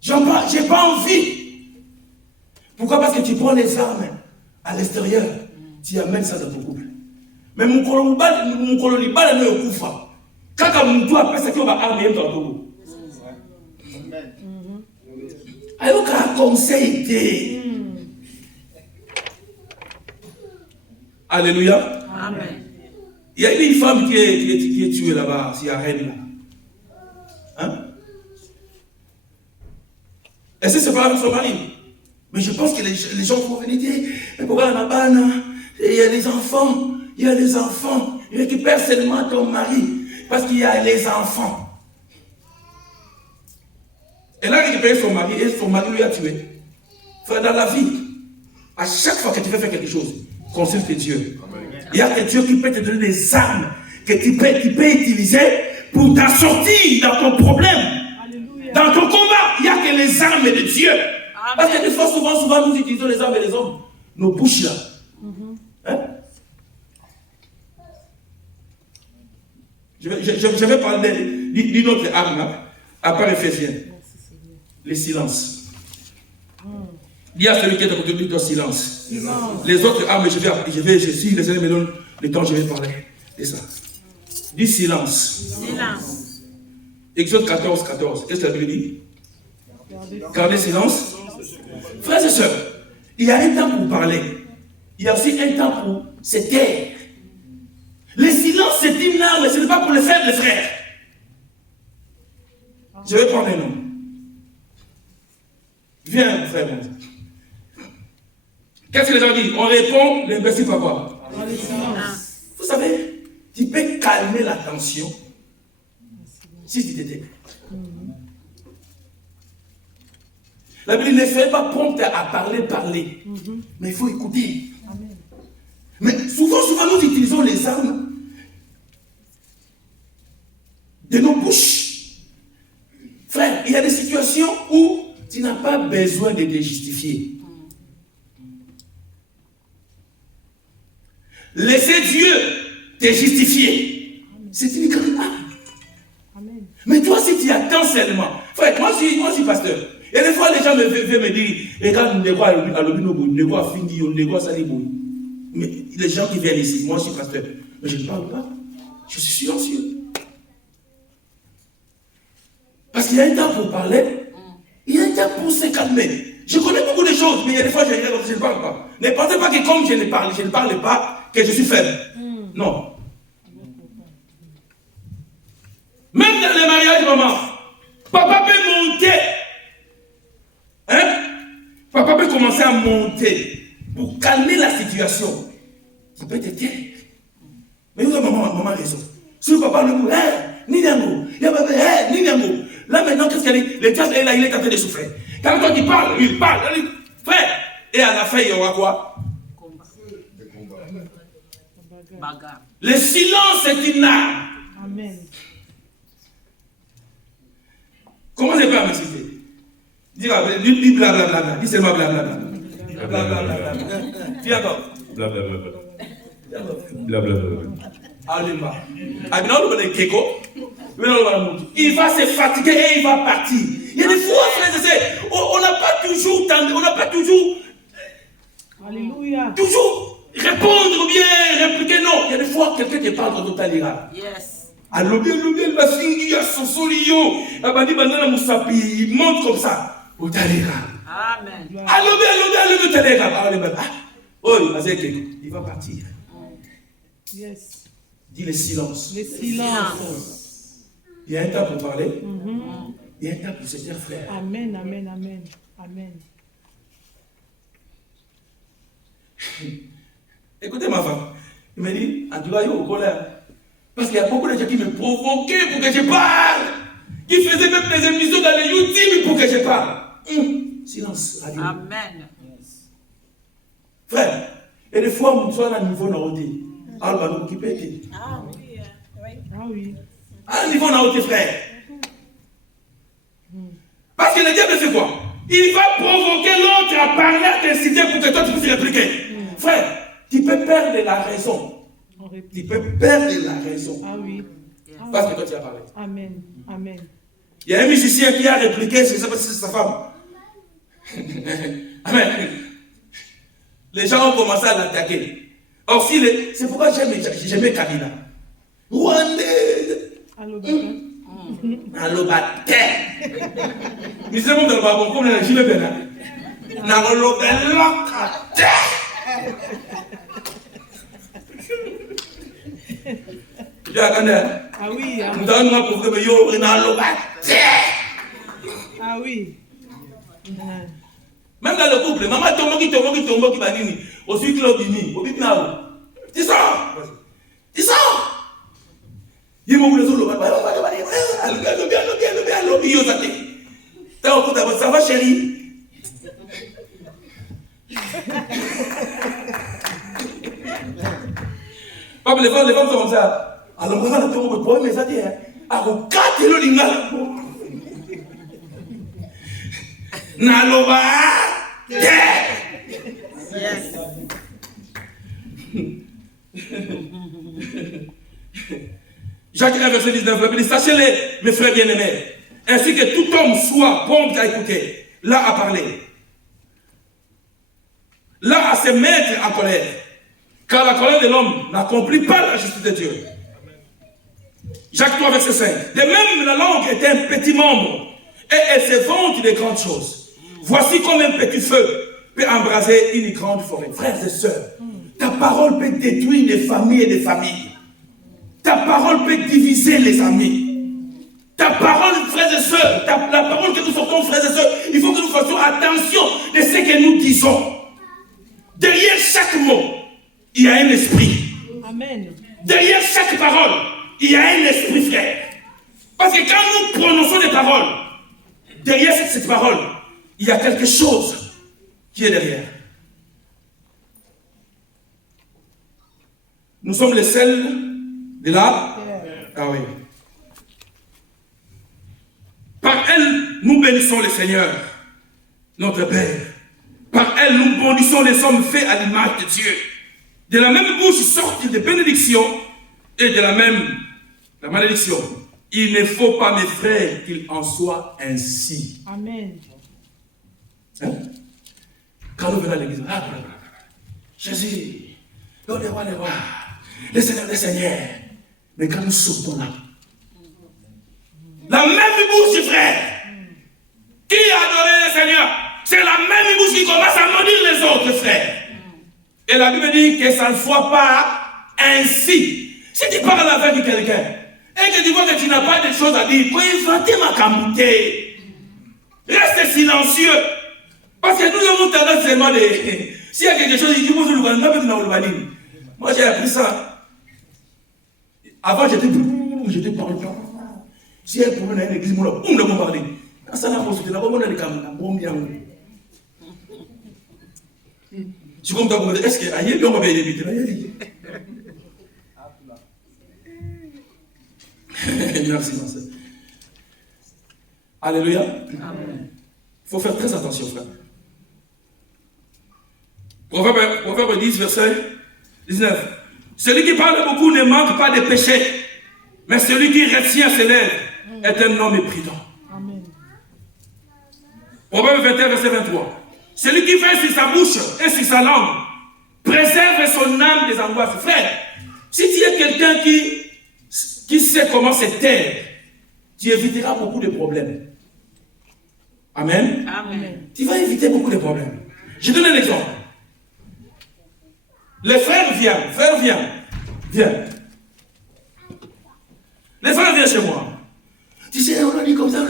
j'ai pas envie. Pourquoi? Parce que tu prends les armes à l'extérieur. Tu amènes ça dans ton couple. Mais mon coloni bas ne le couvre pas. Quand mon doigt après ça qui va armer dans ton couple. Alors qu'un conseil. Alléluia. Amen. Il y a une femme qui est tuée là-bas, c'est à Rennes là. Hein? Et c'est pas avec son mari. Mais je pense que les gens vont venir dire, pourquoi là-bas, il y a les enfants, récupère seulement ton mari, parce qu'il y a les enfants. Elle a récupéré son mari et son mari lui a tué. Frère, dans la vie, à chaque fois que tu veux faire quelque chose, consulte Dieu. Il y a que Dieu qui peut te donner des armes que tu peux utiliser pour t'en sortir dans ton problème. Alléluia. Dans ton combat, il n'y a que les armes de Dieu. Amen. Parce que des fois, souvent, nous utilisons les armes des hommes. Nos bouches là, Je vais parler d'une autre arme, à part Éphésiens. Les silences. Dis à celui qui est à côté de toi, silence. Les autres armes, je suis, les Seigneur me donne le temps, je vais parler. C'est ça. Dis silence. Silence. Exode 14, 14. Qu'est-ce que la Bible dit? Gardez silence. Frères et sœurs, il y a un temps pour parler. Il y a aussi un temps pour se taire. Le silence, c'est une arme, mais ce n'est pas pour les faibles, frères. Je vais prendre un nom. Viens, frère. Qu'est-ce que les gens disent? On répond, l'imbécile va quoi? Vous savez, tu peux calmer la tension si tu t'étais. La Bible ne fait pas prompt à parler. Mais il faut écouter. Mais souvent, nous utilisons les armes de nos bouches. Frère, il y a des situations où tu n'as pas besoin de te justifier. Laissez Dieu te justifier. C'est une grande arme. Mais toi, si tu attends seulement. Frère, moi je suis pasteur. Et des fois, les gens viennent me dire, regarde, mais les gens qui viennent ici, moi je suis pasteur. Mais je ne parle pas. Je suis silencieux. Parce qu'il y a un temps pour parler, il y a un temps pour se calmer. Je connais beaucoup de choses, mais il y a des fois, je ne parle pas. Ne pensez pas que comme je ne parle pas, que je suis faible. Non. Même dans les mariages, maman, papa peut monter. Hein? Papa peut commencer à monter pour calmer la situation. Il peut te taire. Mais nous, maman a raison. Si le papa le dit, Ninyango, Ninyango. Là maintenant, qu'est-ce qu'elle dit? Le diable est là, il est en train de souffrir. Quand toi tu parles, il parle. Frère. Et à la fin, il y aura quoi? Bagarre. Le silence est une arme. Amen. Comment je peux me citer? Dis blablabla. Dis seulement blablabla. Blablabla. Dis encore. Blablabla. Il va se fatiguer et il va partir. Il y a des fois, on n'a pas toujours Alléluia. toujours répondre ou bien répliquer. Non, il y a des fois quelqu'un qui parle de totalira. Yes. Alors bien, il va finir son solio. Il monte comme ça. Totalira. Amen. Il va partir. Yes. Dis le silence. Le silence. Il y a un temps pour parler. Il y a un temps pour se dire frère. Amen, amen, amen. Amen. Écoutez ma femme. Il m'a dit, en tout cas, il est au colère. Parce qu'il y a beaucoup de gens qui me provoquaient pour que je parle. Qui faisaient même des émissions dans les YouTube pour que je parle. Silence. Radio. Amen. Frère, et des fois, on soit à un niveau nauté. Alors, qui peut être. Ah oui. Ah oui. À un niveau nauté, frère. Parce que le diable fait quoi? Il va provoquer l'autre à parler, à t'inciter pour que toi tu puisses répliquer. Frère, tu peux perdre la raison. Tu peux perdre la raison. Ah oui. Parce que toi tu as parlé. Amen. Amen. Il y a un musicien qui a répliqué, c'est sa femme. Amen. Les gens ont commencé à l'attaquer. Or, c'est pourquoi j'aimais Kabila. Rwandais. Allô, Baba. Allô, bate. Mais c'est bon dans le babon, comme je vais bien. Nangolo belokate. Tu as entendu? Ah oui. Nous donnons pour que yo nangolo bate. Ah oui. Même dans le couple, maman tombe qui banini. Aussi club ini, au bit now. Tu sors. Tu sors. Il m'a voulu solo. Ça va chérie? Papa, les femmes sont comme ça. Alors, on va le tour pour mais ça dit, alors, 4 le lingala. Naloba. Yes. Jacques 1, verset 19, la Bible dit, sachez-les, mes frères bien-aimés, ainsi que tout homme soit prompt à écouter, là à parler, là à se mettre en colère, car la colère de l'homme n'accomplit pas la justice de Dieu. Jacques 3, verset 5. De même, la langue est un petit membre, et elle se vante des grandes choses. Voici comme un petit feu peut embraser une grande forêt. Frères et sœurs, ta parole peut détruire des familles et des familles. Ta parole peut diviser les amis. Ta parole, frères et sœurs, la parole que nous sortons, frères et sœurs, il faut que nous fassions attention de ce que nous disons. Derrière chaque mot, il y a un esprit. Amen. Derrière chaque parole, il y a un esprit, frère. Parce que quand nous prononçons des paroles, derrière cette parole, il y a quelque chose qui est derrière. Nous sommes les sels de la... Ah oui. Par elle, nous bénissons le Seigneur, notre Père. Par elle, nous bondissons les hommes faits à l'image de Dieu. De la même bouche sortent des bénédictions et de la malédiction. Il ne faut pas, mes frères, qu'il en soit ainsi. Amen. Hein? Quand nous venons à l'église, Jésus, le roi des rois, le Seigneur des seigneurs. Mais quand nous sortons là, la même bouche, frère, qui a adoré le Seigneur, c'est la même bouche qui commence à maudire les autres, frères. Et la Bible dit que ça ne soit pas ainsi. Si tu parles avec quelqu'un, et que tu vois que tu n'as pas de choses à dire, il faut inventer ma camouté. Reste silencieux. Parce que nous avons tendance seulement de... S'il y a quelque chose, il dit, moi j'ai appris ça. Avant j'étais parlé. Si il y a un problème dans l'église, on ne peut pas parler. Quand ça n'a pas sauté, là, on a des caméras. Je comprends pas comment dire, est-ce qu'il y a un peu de merci, ma soeur. Alléluia. Il faut faire très attention, frère. Proverbe 10, verset 19. Celui qui parle beaucoup ne manque pas de péché, mais celui qui retient ses lèvres est un homme prudent. Amen. Proverbe 21, verset 23. Celui qui veille sur sa bouche et sur sa langue préserve son âme des angoisses. Frère, si tu es quelqu'un qui sait comment se taire, tu éviteras beaucoup de problèmes. Amen. Amen. Tu vas éviter beaucoup de problèmes. Je donne un exemple. Les frères viennent. Viens. Les frères viennent chez moi. Tu sais, on a dit comme ça,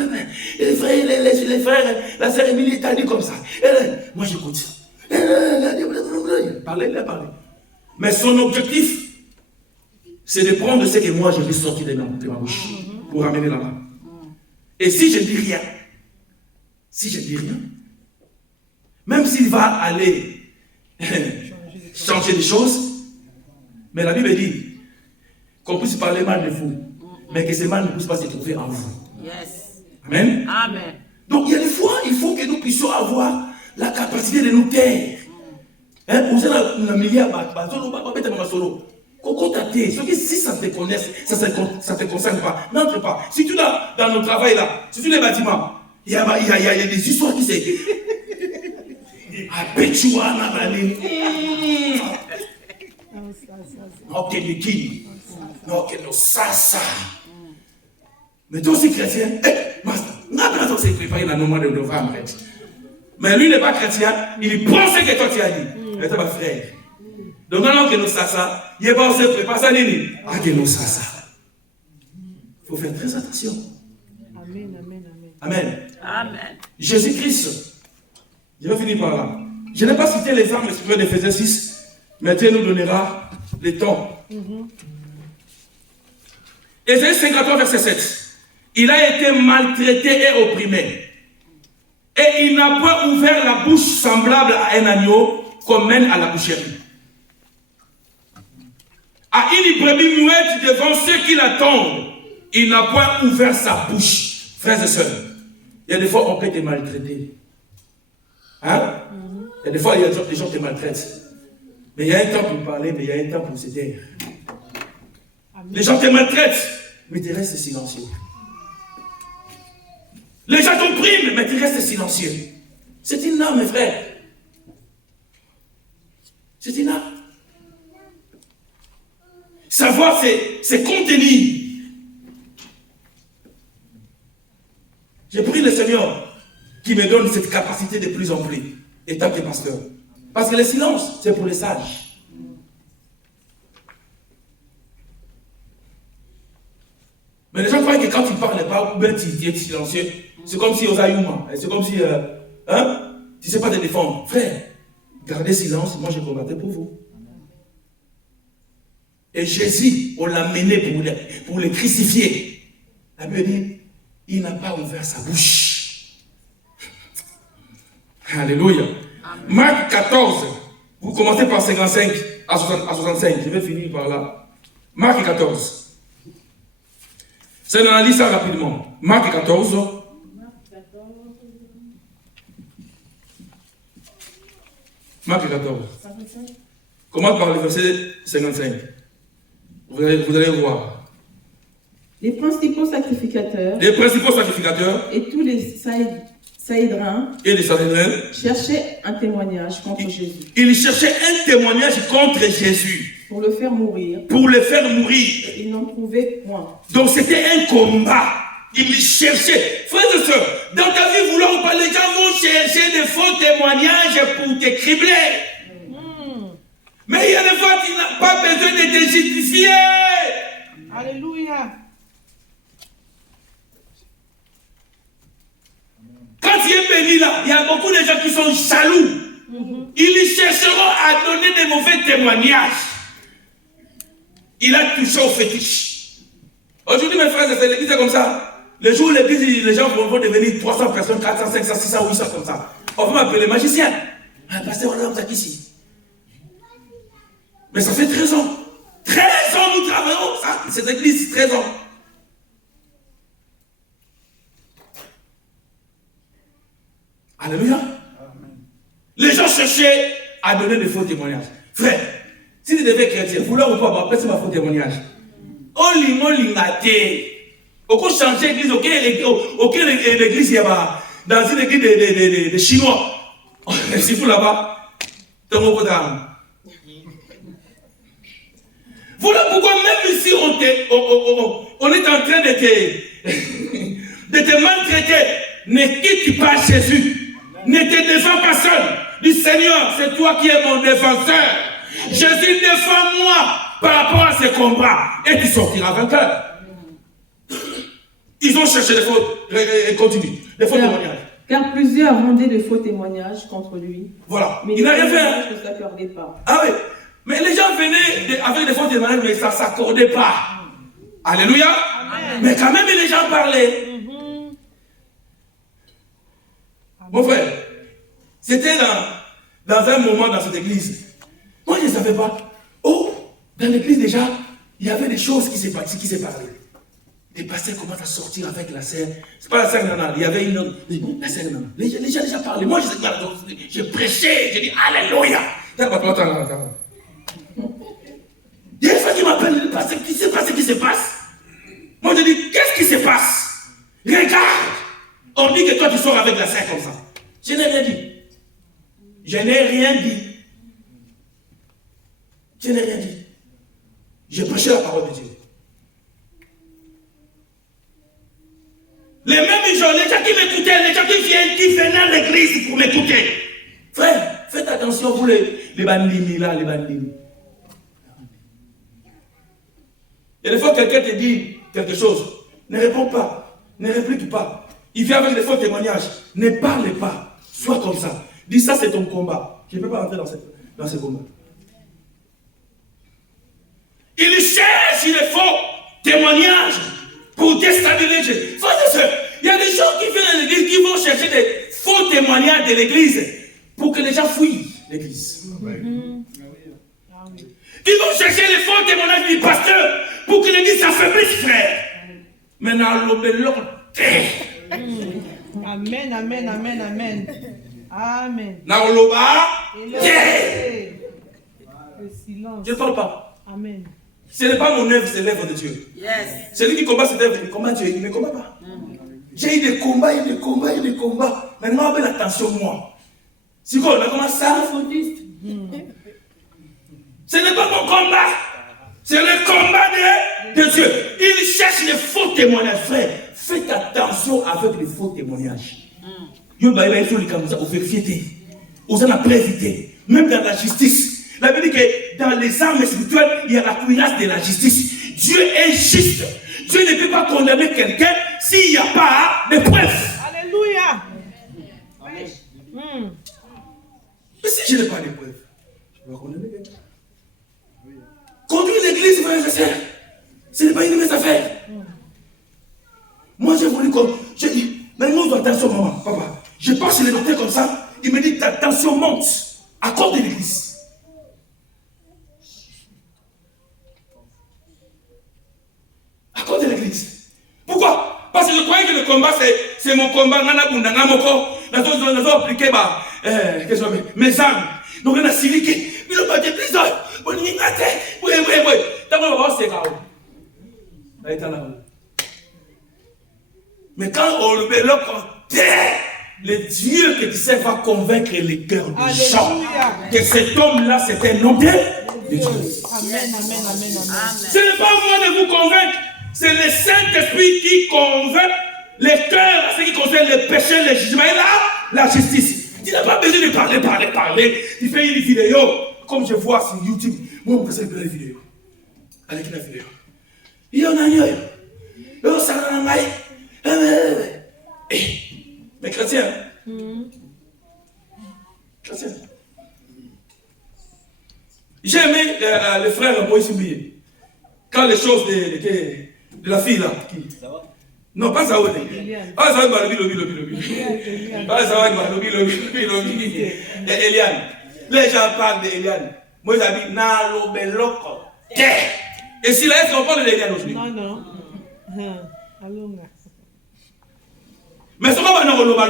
les frères, la sœur Émilie t'a dit comme ça. Moi j'écoute. Parlez. Mais son objectif, c'est de prendre ce que moi je vais sortir de ma bouche pour ramener là-bas. Et si je ne dis rien, même s'il va aller changer des choses, mais la Bible dit qu'on puisse parler mal de vous, mais que ce mal ne puisse pas se trouver en vous. Yes. Amen. Amen. Donc il y a des fois, il faut que nous puissions avoir la capacité de nous taire. Vous avez la milliard, si ça te connaît, ça ne te concerne pas. N'entre pas. Si tu es dans nos travail là, si tu es dans les bâtiments, il y a des histoires qui s'écrivent. Mais toi aussi chrétien, mais lui n'est pas chrétien, il prend ce que toi tu as dit. Mais toi, frère. Donc, non, que nous ça, il n'est pas aussi préparé ça, nini. Ah, que nous ça. Il faut faire très attention. Amen. Jésus-Christ, je vais finir par là. Je n'ai pas cité les armes spirituelles d'Éphésiens 6, mais Dieu nous donnera le temps. Ésaïe 53, verset 7. Il a été maltraité et opprimé. Et il n'a pas ouvert la bouche semblable à un agneau qu'on mène à la boucherie. À une brebis muette devant ceux qui l'attendent, il n'a pas ouvert sa bouche. Frères et sœurs, il y a des fois on peut te maltraiter. Hein? Il y a des fois il y a des gens qui te maltraitent. Mais il y a un temps pour parler, mais il y a un temps pour se taire. Les gens te maltraitent. mais tu restes silencieux. Les gens t'oppriment, mais tu restes silencieux. C'est une arme, mes frères. C'est une arme. Savoir, c'est contenir. J'ai pris le Seigneur qui me donne cette capacité de plus en plus, étant que pasteur. Parce que le silence, c'est pour les sages. Mais les gens croient que quand tu ne parles pas, ou bien tu es silencieux, c'est comme si aux Ayouma, c'est comme si, tu ne sais pas te défendre. Frère, gardez silence, moi je combattais pour vous. Et Jésus, on l'a mené pour le crucifier. La Bible dit, il n'a pas ouvert sa bouche. Alléluia. Amen. Marc 14, vous commencez par 55 à 65, je vais finir par là. Marc 14. C'est une analyse ça rapidement. Marc 14. Marc 14. Commence par le verset 55. Vous allez voir. Les principaux sacrificateurs et tous les Sahédrins cherchaient un témoignage contre Jésus. Ils cherchaient un témoignage contre Jésus. Pour le faire mourir. Et ils n'en trouvaient point. Donc c'était un combat. Ils cherchaient. Frères et sœurs, dans ta vie, vouloir ou pas, les gens vont chercher des faux témoignages pour te cribler. Mais il y a des fois, tu n'as pas besoin de te justifier. Alléluia. Quand tu es béni là, il y a beaucoup de gens qui sont jaloux. Ils chercheront à donner des mauvais témoignages. Il a touché au fétiche. Aujourd'hui, mes frères, c'est l'église comme ça. Le jour où l'église, les gens vont devenir 300 personnes, 400, 500, 600, 800 comme ça. On va m'appeler magicien. Un pasteur, on a ici. Mais ça fait 13 ans. 13 ans nous travaillons, ça, cette église, 13 ans. Alléluia. Amen. Les gens cherchaient à donner des faux témoignages. Frère, si tu devais chrétien, vouloir ou pas, c'est ma faux témoignage. On l'ingate. Aucun changer l'église, aucun l'église, il y a dans une église de Chinois. C'est fou là-bas. Voilà pourquoi même ici on est en train de te maltraiter. Ne quitte pas Jésus. Ne te défends pas seul. Dis Seigneur, c'est toi qui es mon défenseur. Jésus, défends-moi par rapport à ce combat. Et tu sortiras vainqueur. Ils ont cherché les faux. Continue. Les faux témoignages. Car plusieurs rendaient de faux témoignages contre lui. Voilà. Mais il n'a rien fait. Ne s'accordaient pas. Ah oui. Mais les gens venaient avec des faux témoignages, mais ça ne s'accordait pas. Alléluia. Amen. Mais quand même, les gens parlaient. Mon frère, c'était dans un moment dans cette église. Moi, je ne savais pas. Oh, dans l'église déjà, il y avait des choses qui s'est parlé. Les pasteurs commencent à sortir avec la sœur. C'est pas la sœur Nana, il y avait une autre. La sœur Nana. Les gens déjà parlé. Moi, j'ai prêché, j'ai dit Alléluia. Attends. Il y a une fois qui m'appelle, le pasteur, qui sait pas ce qui se passe. Moi, je dis, qu'est-ce qui se passe? Regarde. On dit que toi, tu sors avec la sœur comme ça. Je n'ai rien dit. Je n'ai rien dit. J'ai prêché la parole de Dieu. Les mêmes gens, les gens qui m'écoutaient, les gens qui venaient à l'église pour m'écouter. Frère, faites attention pour les bandits là, les bandits. Et des fois, quelqu'un te dit quelque chose, ne réponds pas, ne réplique pas. Il vient avec des faux témoignages. Ne parle pas. Sois comme ça. Dis ça, c'est ton combat. Je ne peux pas rentrer dans ce combat. Il cherche les faux témoignages pour déstabiliser. Il y a des gens qui viennent à l'église qui vont chercher des faux témoignages de l'église pour que les gens fuient l'église. Qui vont chercher les faux témoignages du pasteur pour que l'église s'affaiblisse, frère. Maintenant, l'autre. Amen, amen, amen, amen. Amen. Naoloba. Le silence. Je ne parle pas. Amen. Ce n'est pas mon œuvre, c'est l'œuvre de Dieu. Yes. Celui qui combat cette œuvre, il combat Dieu, il ne combat pas. J'ai eu des combats, Maintenant, on met l'attention, moi. Si on a commencé ça, ce n'est pas mon combat. C'est le combat de Dieu. Il cherche les faux témoignages, frère. Faites attention avec les faux témoignages. Il faut vérifier. Même dans la justice. La Bible dit que dans les armes spirituelles, il y a la cuirasse de la justice. Dieu est juste. Dieu ne peut pas condamner quelqu'un s'il n'y a pas de preuves. Alléluia. Mais si je n'ai pas de preuves, je vais condamner quelqu'un. Conduire l'église, frère et sœurs, ce n'est pas une de mes affaires. Moi, j'ai voulu qu'on. Mais moi, attention, maman, papa. Je passe chez les docteurs comme ça, il me dit ta tension monte à cause de l'église. À cause de l'église. Pourquoi? Parce que je croyais que le combat, c'est mon combat. Nous avons appliqué mes armes. Donc, on a siliqué. Mais quand on le met là, le Dieu que tu sais va convaincre les cœurs des gens que cet homme-là, c'est un homme de Dieu. Amen, amen, amen, amen. Ce n'est pas moi de vous convaincre, c'est le Saint-Esprit qui convainc les cœurs à ce qui concerne le péché, le jugement et la justice. Tu n'as pas besoin de parler. Tu fais une vidéo, comme je vois sur YouTube. Moi, je fais une vidéo. Avec une vidéo. Il y en a mais chrétien. Chrétien. J'ai aimé le frère Moïse Mbiye. Quand les choses de la fille là. Ça va? Non, pas ça. Pas ça, Eliane. Les gens parlent d'Eliane. Moi, j'ai dit, Nalo Beloko. Et si là, est-ce qu'on parle d'Eliane aujourd'hui? Non. Allons. Mais c'est pas loba.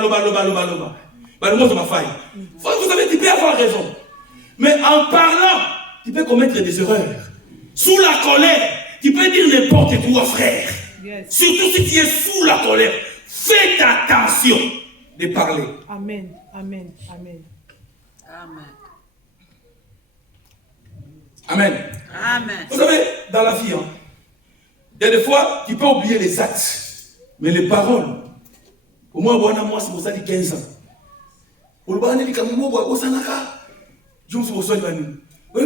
Vous savez, tu peux avoir raison. Mais en parlant, tu peux commettre des erreurs. Sous la colère, tu peux dire n'importe quoi, frère. Yes. Surtout si tu es sous la colère. Faites attention de parler. Amen. Vous savez, dans la vie, il y a des fois, tu peux oublier les actes. Mais les paroles, au moins, moi, c'est pour ça, 15 ans. Au moins, je suis au Sanaka. Je suis au Sanaka. Oui,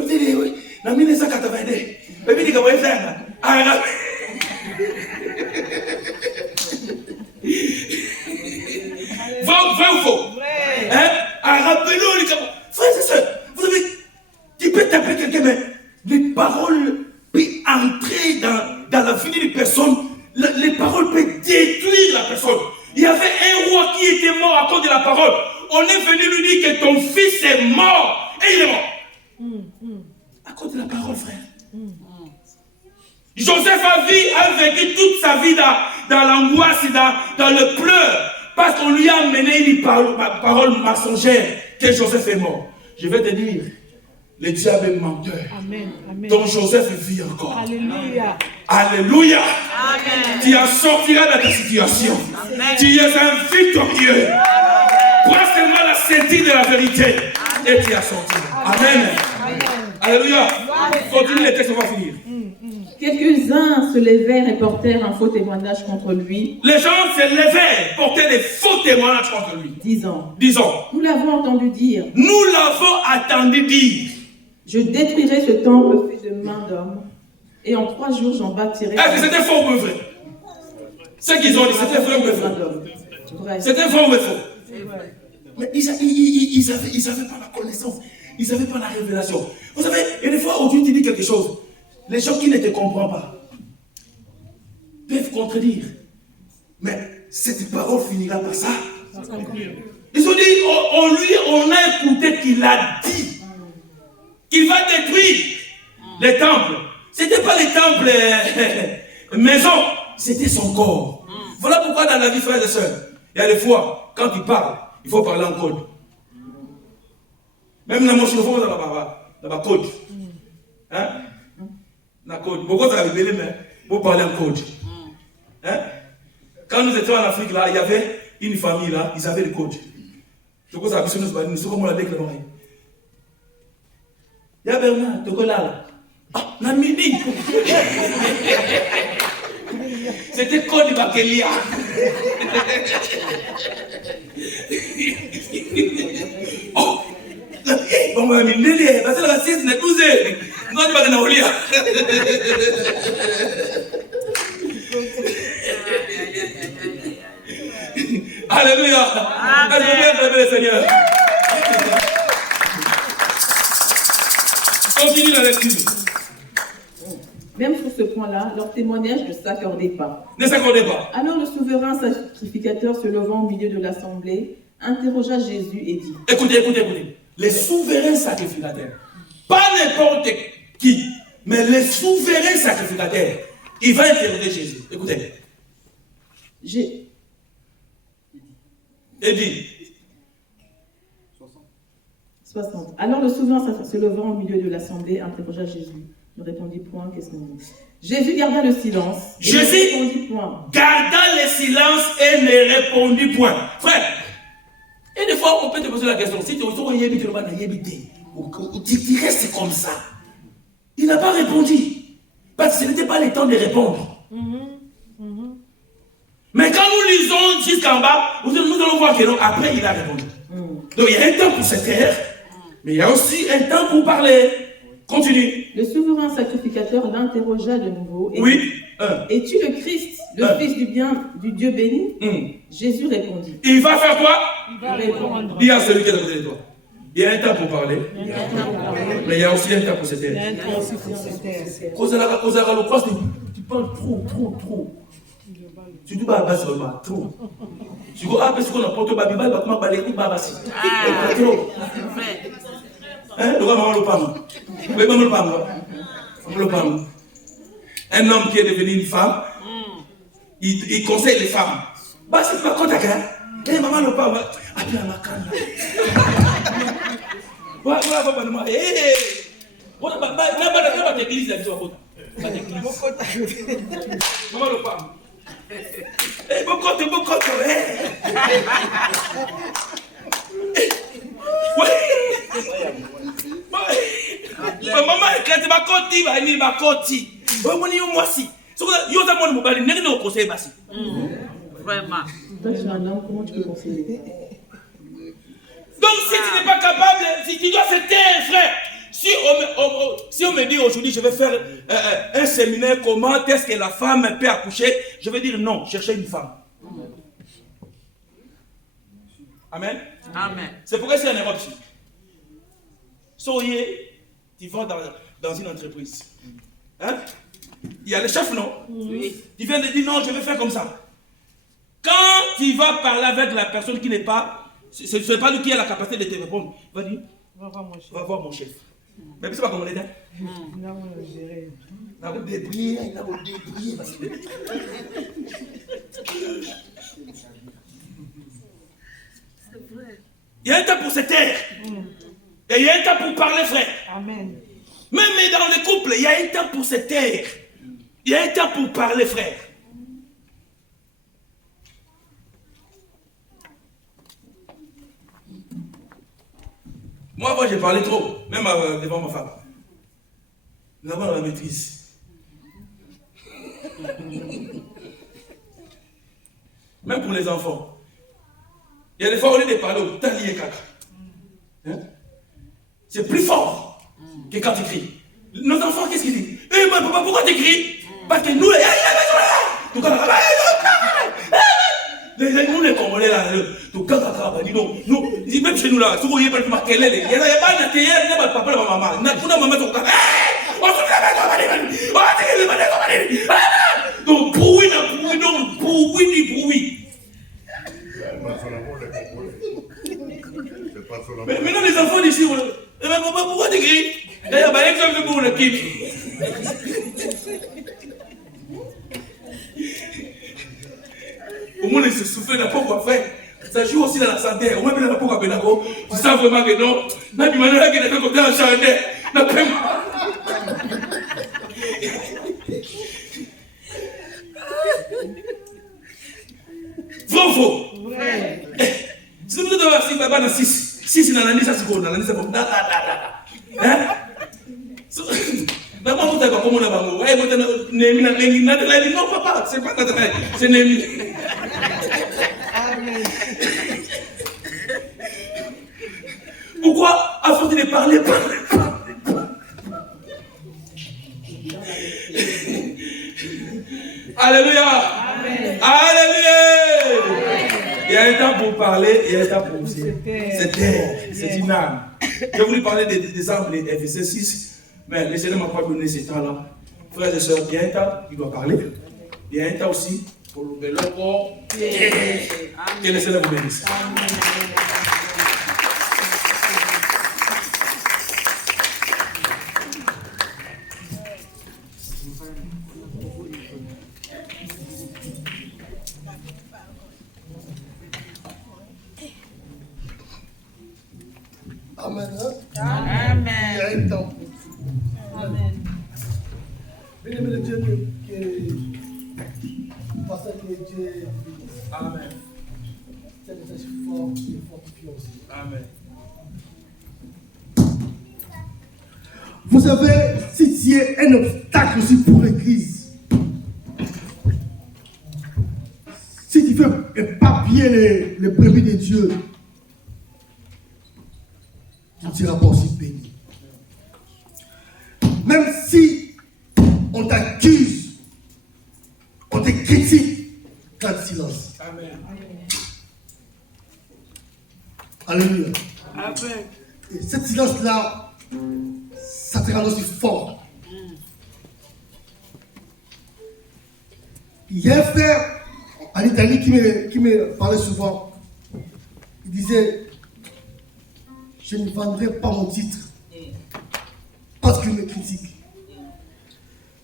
en 1982. Je suis au Sanaka. Va ou faux? Rappelez-nous, frères et sœurs, vous savez, tu peux taper quelqu'un, mais les paroles peuvent entrer dans la vie d'une personne. Les paroles peuvent détruire la personne. Il y avait un roi qui était mort à cause de la parole. On est venu lui dire que ton fils est mort. Et il est mort. À cause de la parole, frère. Joseph a vécu toute sa vie dans l'angoisse et dans le pleur. Parce qu'on lui a amené une parole mensongère que Joseph est mort. Je vais te dire, le diable est menteur. Amen. Donc Joseph vit encore. Alléluia. Alléluia. Amen. Tu en sortiras de ta situation. Amen. Tu es un victorieux. Prends seulement la ceinture de la vérité. Et tu as sorti. Amen. Alléluia. Continue les textes, on va finir. Quelques-uns se levèrent et portèrent un faux témoignage contre lui. Les gens se levèrent, portaient des faux témoignages contre lui. Disant, nous l'avons entendu dire. Nous l'avons entendu dire. Je détruirai ce temple fait de main d'homme. Et en 3 jours, j'en bâtirai. Est-ce que c'était faux ou vrai? Ce qu'ils ont dit, c'était vrai ou faux? C'était vrai ou faux? Mais ils n'avaient pas la connaissance. Ils n'avaient pas la révélation. Vous savez, et des fois où Dieu te dit quelque chose, les gens qui ne te comprennent pas peuvent contredire. Mais cette parole finira par ça. Ils ont dit, on a écouté qu'il a dit qu'il va détruire les temples. Ce n'était pas les temples maison, c'était son corps. Voilà pourquoi dans la vie, frères et sœurs, il y a des fois, quand tu parles, il faut parler en code. Même dans mon chauffeur, dans la code. Hein? La code. Pourquoi ça avait belé, mais vous parlez en code. Hein? Quand nous étions en Afrique, là, il y avait une famille, là, ils avaient le code. Je crois que ça a besoin de nous, c'est comme on l'a déclaré. Il y a Bernard, de là. Ah, la midi. C'était code de Bakelia. Oh, bon, on va me dire, parce que la sieste n'est 12 heures. Non, tu vas te lire. Alléluia. Alléluia, le Seigneur. Continue la lecture. Même sur ce point-là, leur témoignage ne s'accordait pas. Ne s'accordait pas. Alors le souverain sacrificateur, se levant au milieu de l'assemblée, interrogea Jésus et dit... Écoutez. Les souverains sacrificateurs. Pas n'importe qui, mais les souverains sacrificateurs. Il va interroger Jésus. Écoutez. Et dit. 60. Alors le souverain se levant au milieu de l'assemblée, interrogea Jésus. Ne répondit point, qu'est-ce qu'on dit? Jésus garda le silence. Jésus ne répondit point. Garda le silence et ne répondit point. Frère, et des fois on peut te poser la question, si tu restes comme ça. Il n'a pas répondu. Parce que ce n'était pas le temps de répondre. Mais quand nous lisons jusqu'en bas, nous allons voir que non, après il a répondu. Donc il y a un temps pour se taire, mais il y a aussi un temps pour parler. Continue. Le souverain sacrificateur l'interrogea de nouveau. Oui. Es-tu le Christ, le Fils du Dieu béni? Jésus répondit. Il va faire quoi? Il va répondre. Dis à celui qui est à côté de toi. Il y a un temps pour parler. Mais il y a aussi un temps pour se taire. Tu parles trop. Tu dis bah seulement trop. Tu dis ah parce qu'on a porté Babibal, bah comment parler ou babasi. Trop. Hein, le maman le parle. Oui, maman le parle. Un homme qui est devenu une femme, il conseille les femmes. Bah c'est pas contact hein. Eh maman le parle. Ah bien ma canne. Voilà moi. Eh. Voilà bah l'église là tu vas côté. Pas d'église. Maman le parle. Eh beaucoup. Oui. Maman éclate ma côté, ma côté. Moi si. Yo ça mon mobile, n'est pas conseiller basi. Vraiment. Toi tu es un homme, comment tu peux conseiller? Donc si tu n'es pas capable, si tu dois se taire, frère. Si on me dit aujourd'hui je vais faire un séminaire comment est-ce que la femme peut accoucher, je vais dire non, cherchez une femme. Amen. C'est pourquoi c'est en Europe. Soyez, tu vas dans une entreprise. Hein? Il y a le chef, non? Oui. Il vient de dire non, je vais faire comme ça. Quand tu vas parler avec la personne qui n'est pas, ce n'est pas lui qui a la capacité de te répondre, va dire, va voir mon chef. Mais tu sais pas comment on est là? Il a débrouillé. Il y a un temps pour se taire. Et il y a un temps pour parler, frère. Amen. Même dans le couple, il y a un temps pour se taire. Il y a un temps pour parler, frère. Moi, j'ai parlé trop, même devant ma femme. Nous avons la maîtrise. Même pour les enfants. Il y a des fois, au lieu de parler au talier caca. Hein? C'est plus fort que quand tu cries. Nos enfants, qu'est-ce qu'ils disent? Eh, papa, pourquoi tu cries? Parce que nous, nous les Congolais là, tout caca, dis donc, nous, même chez nous là, si vous voyez pas le marqué, il y a pas de théâtre, il y a pas de papa, la maman, il y a pas de maman, donc bruit. Mais maintenant les enfants d'ici, papa, pourquoi tu cries? Il y a pas d'exemple pour l'équipe. Au moins, ils se soufflent la peau quoi faire. Ça joue aussi dans la santé. Au moins, la peau quoi faire. Tu sens vraiment que non. N'a pas mal là qu'il a fait comme ça en chanter. N'a pas mal. ou faux? Vrai. Si vous êtes assis, vous avez 6. 6, vous avez 6, vous avez 6. Hein? D'abord, vous avez comment on a non, papa, c'est pas notre rêve. C'est Némi. Amen. Pourquoi à force de parler? Alléluia. Amen. Alléluia. Il y a un temps pour parler, il y a un temps pour aussi. C'est terre, c'est une âme. Je voulais parler des âmes de Ephésiens 6, mais le Seigneur ne m'a pas donné ce temps-là. Frères et sœurs, il y a un temps, il doit parler. Il y a un temps aussi pour le corps. Que le Seigneur vous bénisse. Amen. Amen. Il y a un temps. Amen. Bien-aimé de Dieu, parce que Dieu. Amen. C'est un message fort et fortifiant aussi. Amen. Vous savez, si tu es un obstacle aussi pour l'Église, si tu fais pas bien les brebis de Dieu, tu ne seras pas aussi béni. Même si on t'accuse, on te critique, garde silence. Amen. Alléluia. Amen. Et ce silence-là, ça te rend aussi fort. Il y a un frère en Italie qui me parlait souvent. Il disait, je ne vendrai pas mon titre parce qu'il me critique.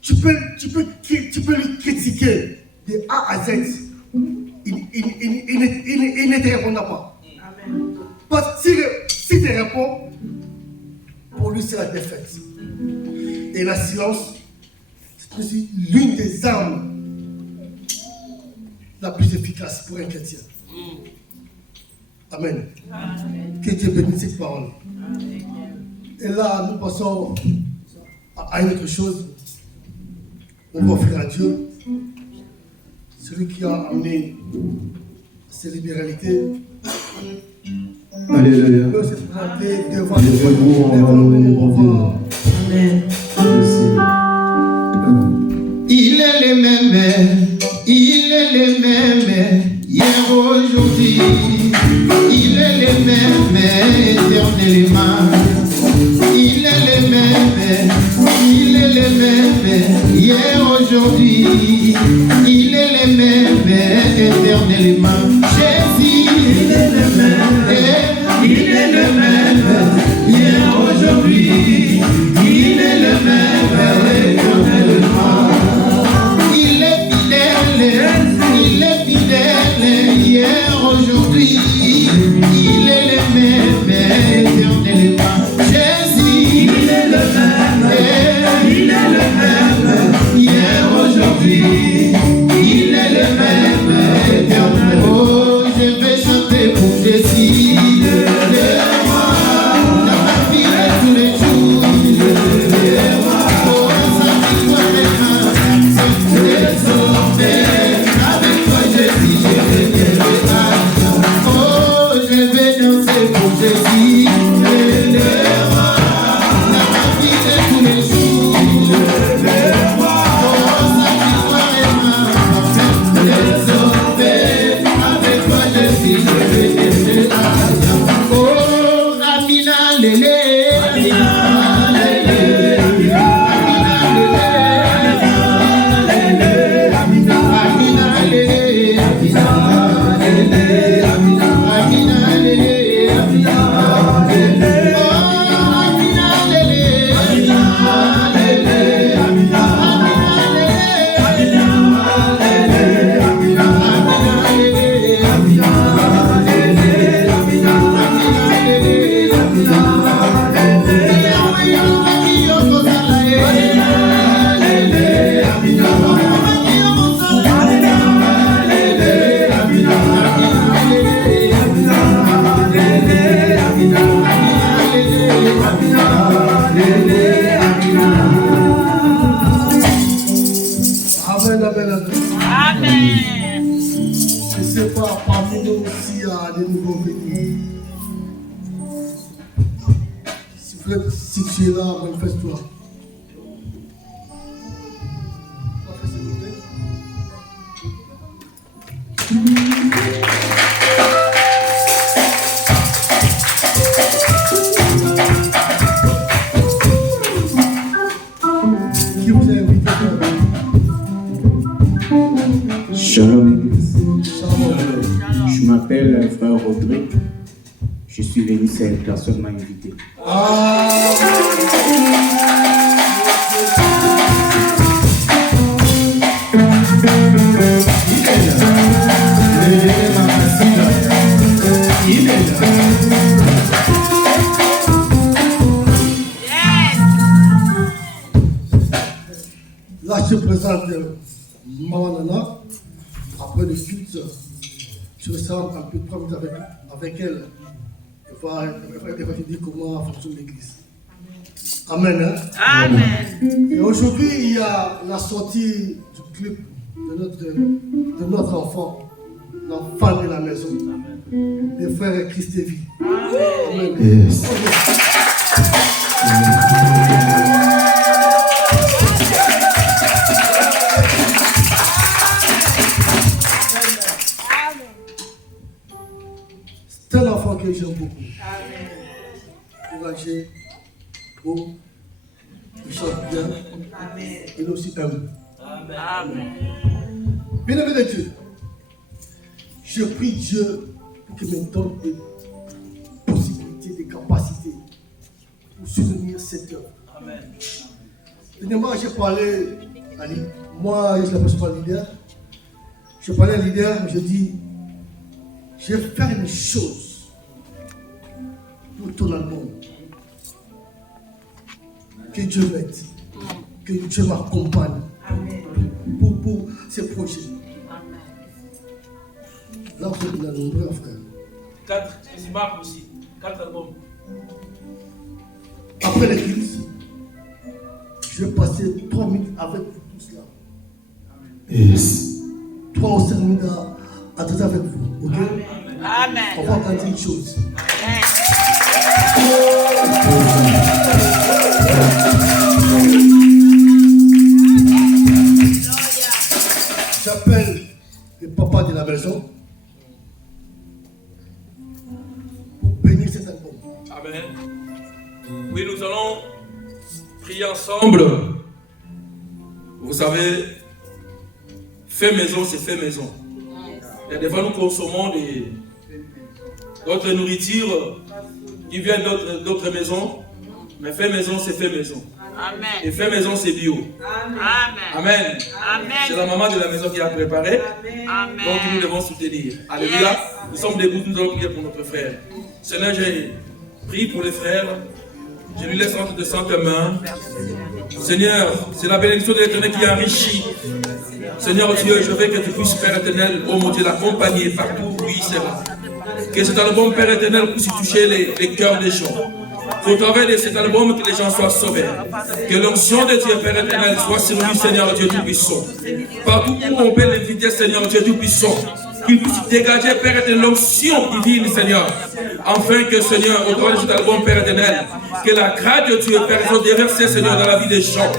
Tu peux lui critiquer de A à Z. Il ne te répondra pas. Amen. Parce que si tu réponds, pour lui c'est la défaite. Et la silence, c'est aussi l'une des armes la plus efficace pour un chrétien. Amen. Amen. Que Dieu bénisse cette parole. Et là, nous passons à une autre chose. On va offrir à Dieu, celui qui a amené ces libéralités. Alléluia. Il peut se présenter devant Levez-vous, on va louer mon Dieu. Amen. Il est le même, il est le même, hier, aujourd'hui. Il est le même, éternellement. Il est le même, il est le même, hier, aujourd'hui. Il est le même, éternellement. Jésus, il est le même, il est le même, hier, aujourd'hui. Il est le même, éternellement. Il est fidèle, hier, aujourd'hui. Il est le même, éternellement. Jésus, il est le même, hier, aujourd'hui. Il est le même, éternellement. Oh, je vais chanter pour Jésus. Dans ma vie de tous les jours. Oh, sa victoire est ma désormais. Avec toi, Jésus, je vais bien le oh, je vais danser pour Jésus. Dans ma vie de tous les jours. Oh, sa victoire est ma désormais. Avec toi, Jésus, je vais bien le oh, Amina, lélé. Amina, pas parmi nous aussi à des nouveaux venus. Si tu es là, manifeste-toi. Qui vous a invité? Shalom Église. Shalom. Je m'appelle frère Rodrigue. Je suis venu, cette personne m'a invité. Là, je te présente Maman Nana. Après le culte, je vais savoir un peu de temps avec elle. Elle va te dire comment fonctionne l'église. Amen. Hein? Amen. Et aujourd'hui, il y a la sortie du clip de notre enfant, l'enfant de la maison, le frère Christévi. Amen. Yes. C'est un enfant que j'aime beaucoup. Courageux, beau, il chante bien, il est aussi humble. Bien-aimé de Dieu, je prie Dieu pour qu'il me donne des possibilités, des capacités pour soutenir cette œuvre. Dernièrement, j'ai parlé à moi, je ne l'appelle pas leader. Je parlais à leader, je dis, je vais faire une chose pour ton album. Que Dieu m'aide, que Dieu m'accompagne pour ces projets. Là, vous êtes nombreux, frère. 4, c'est Marc aussi. 4 albums. Après l'église, je vais passer 3 minutes avec vous tous là. Yes. 3 ou 5 minutes à traiter avec vous. Ok? Amen. On va entendre une chose. J'appelle le papa de la maison pour bénir cet album. Amen. Oui, nous allons prier ensemble. Vous savez, fait maison, c'est fait maison. Il y a des fois, nous consommons d'autres nourritures qui viennent d'autres maisons. Mais fait maison, c'est fait maison. Amen. Et fait maison, c'est bio. Amen. Amen. Amen. C'est la maman de la maison qui a préparé. Amen. Donc nous devons soutenir. Alléluia. Nous sommes debout, nous allons prier pour notre frère. Seigneur, j'ai prié pour les frères. Je lui laisse entre de saintes mains. Seigneur, c'est la bénédiction de l'Éternel qui enrichit. Seigneur Dieu, je veux que tu puisses, Père éternel, oh mon Dieu, l'accompagner partout où il sera. Que cet album, Père éternel, puisse toucher les cœurs des gens. Au travers de cet album, que les gens soient sauvés. Que l'onction de Dieu, Père éternel, soit sur lui, Seigneur Dieu Tout-Puissant. Partout où on peut l'inviter, Seigneur Dieu Tout-Puissant. Qu'il puisse dégager, Père éternel, l'onction divine, Seigneur. Afin que, Seigneur, au travers de cet album, Père éternel, que la grâce de Dieu, Père, soit déversée, Seigneur, dans la vie des gens.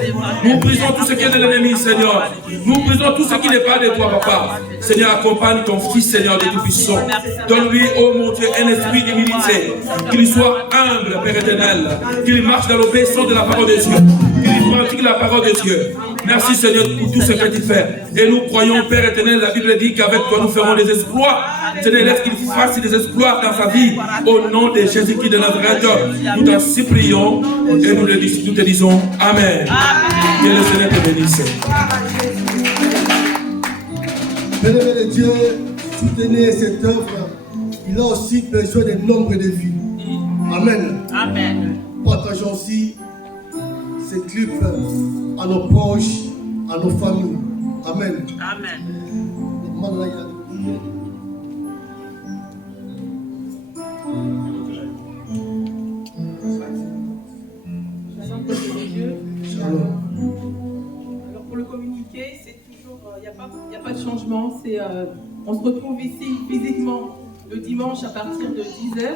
Nous brisons tout ce qui est de l'ennemi, Seigneur. Nous brisons tout ce qui n'est pas de toi, Papa. Seigneur, accompagne ton fils, Seigneur, des Tout-Puissants. Donne-lui, oh mon Dieu, un esprit d'humilité. Qu'il soit humble, Père éternel. Qu'il marche dans l'obéissance de la parole de Dieu. Qu'il pratique la parole de Dieu. Merci, Seigneur, pour tout ce que tu fais. Et nous croyons, Père éternel, la Bible dit qu'avec toi, nous ferons des exploits. Seigneur, laisse qu'il fasse des exploits dans sa vie. Au nom de Jésus-Christ de Nazareth, nous t'en supplions et nous te disons Amen. Que le Seigneur te bénisse. Bénévole de Dieu, soutenez cette œuvre. Il a aussi besoin d'un nombre de vies. Amen. Amen. Partageons aussi ces clips à nos proches, à nos familles. Amen. Amen. Shalom. Alors pour le communiquer, c'est toujours, il n'y a pas de changement. C'est, On se retrouve ici physiquement le dimanche à partir de 10h.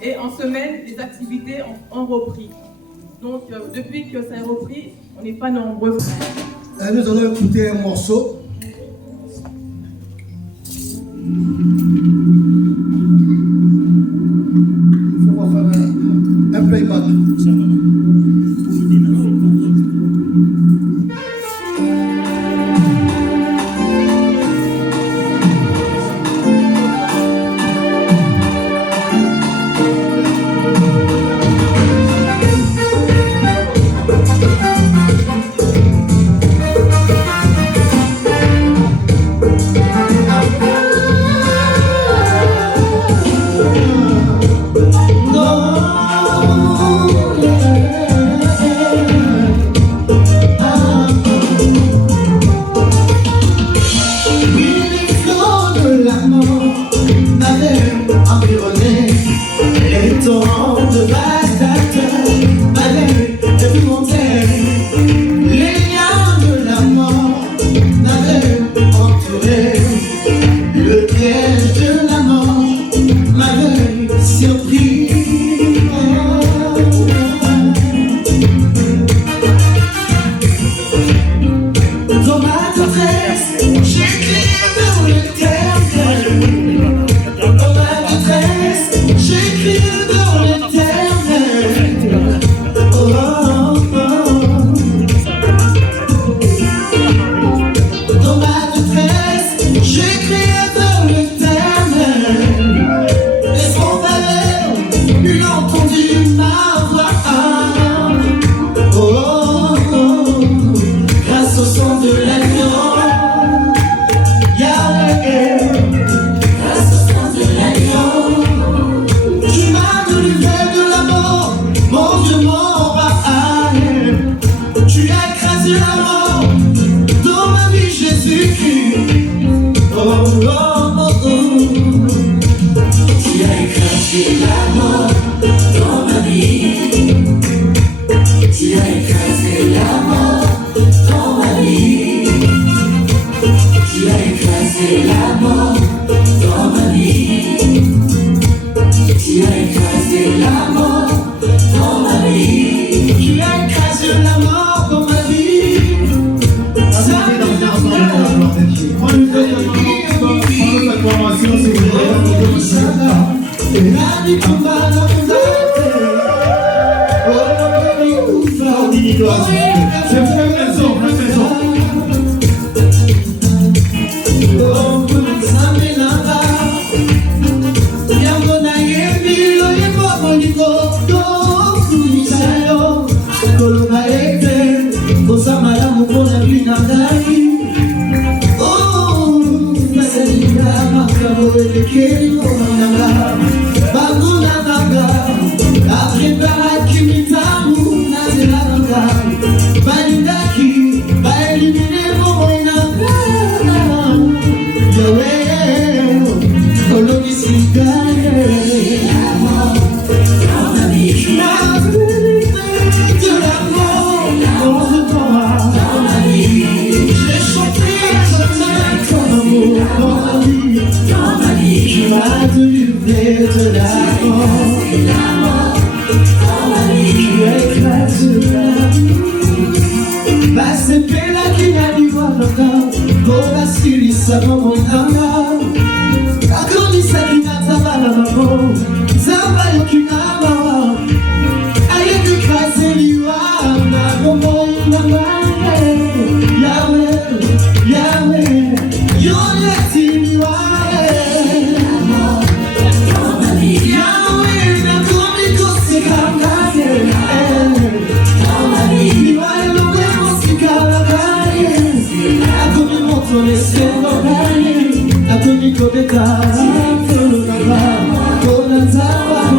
Et en semaine, les activités ont repris. Donc, depuis que ça a repris, on n'est pas nombreux. Nous allons écouter un morceau. Il faut faire un playback. Amico de casa, solo una mano, con la tapa,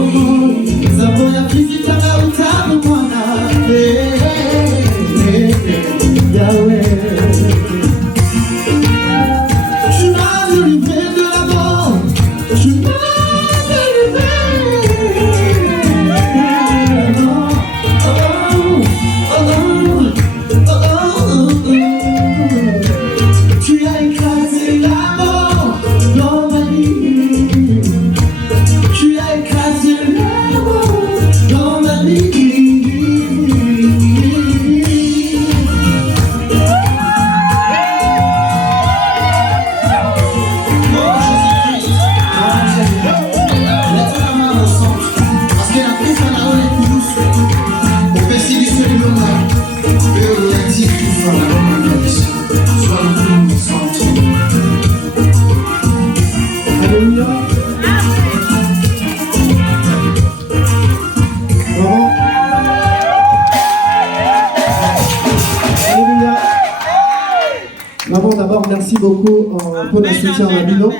merci beaucoup pour le soutien à Bino.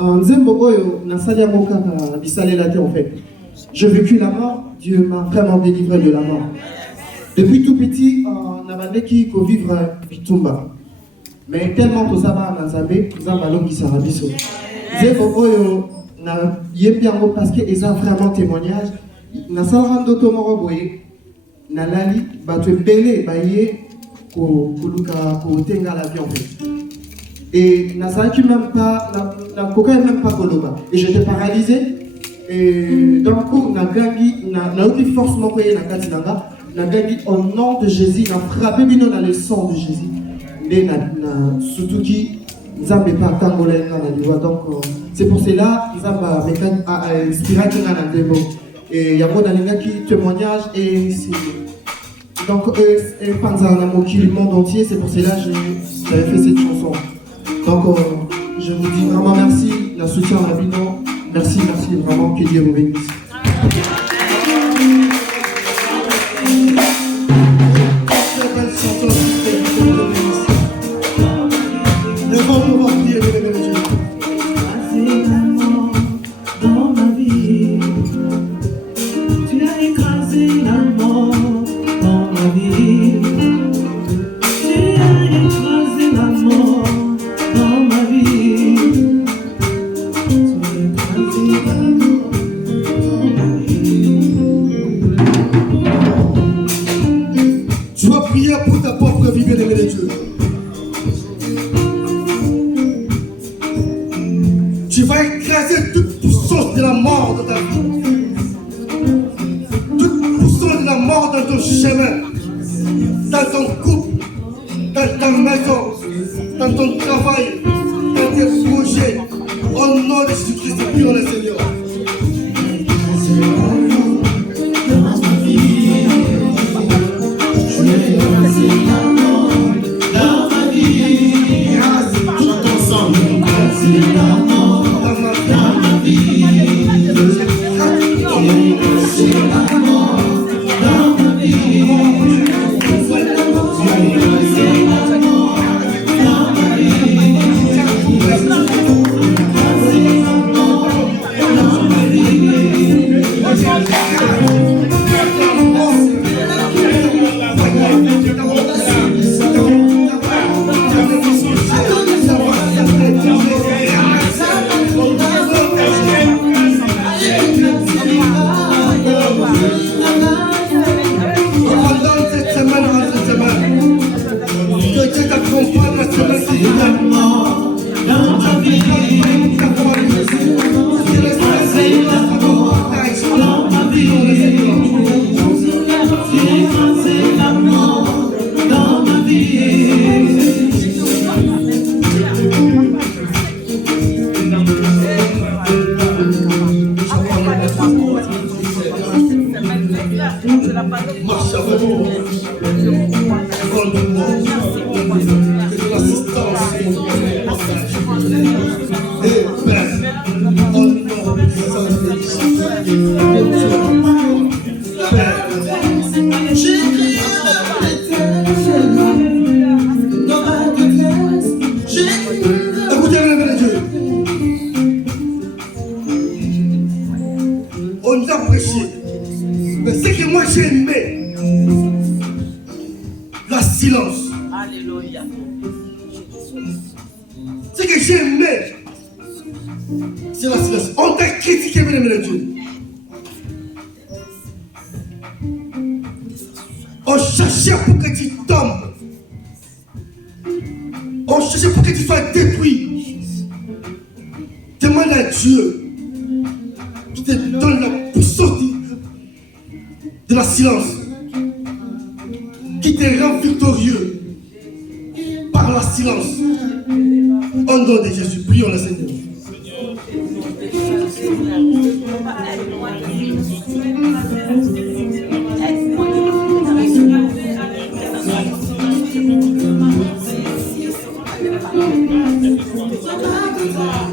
Nzembo Oyo, Nasalia Mokaka, Bisalelate en fait. J'ai vécu la mort, Dieu m'a vraiment délivré de la mort. Depuis tout petit, on a qui peut vivre Bitumba. Mais tellement tout ça va en Nzambé, tout ça va l'homme Sarabiso. Nzembo Oyo, na yembiango parce qu'ils ont vraiment témoignage. Nasalan d'Otomoro Boye, Nalali, Batwe Bele, Baye, Koluka, Tenga la vie en fait. Et Nazaki même pas, la coca même pas Koloba. Et j'étais paralysé. Et d'un coup, Nagagi, n'a aucune force mon pays, Nakatinanga, Nagagi au nom de Jésus, n'a frappé Bino dans le sang de Jésus. Mais surtout qui, Nzambe pas Kangolais dans la loi. Donc c'est pour cela, Nzamba a inspiré dans la démo. Et il y a beaucoup d'années qui témoignage et c'est. Donc, Panza Namoki, le monde entier, c'est pour cela que j'avais fait cette chanson. Donc, je vous dis vraiment merci, la soutien à Bino. Merci, merci vraiment, que Dieu vous bénisse. Devant nous, prier, Dieu. Dans ma vie, tu as écrasé la mort dans ma vie. Tu as écrasé la mort dans ma vie. Tu as écrasé la mort dans ma vie. Tu vas prier pour ta propre vie, bien-aimé de Dieu. Tu vas écraser toute puissance de la mort dans ta vie. Toute puissance de la mort dans ton chemin, dans ton couple, dans ta maison, dans ton travail, dans tes projets. Au nom de Jésus-Christ, prions le Seigneur.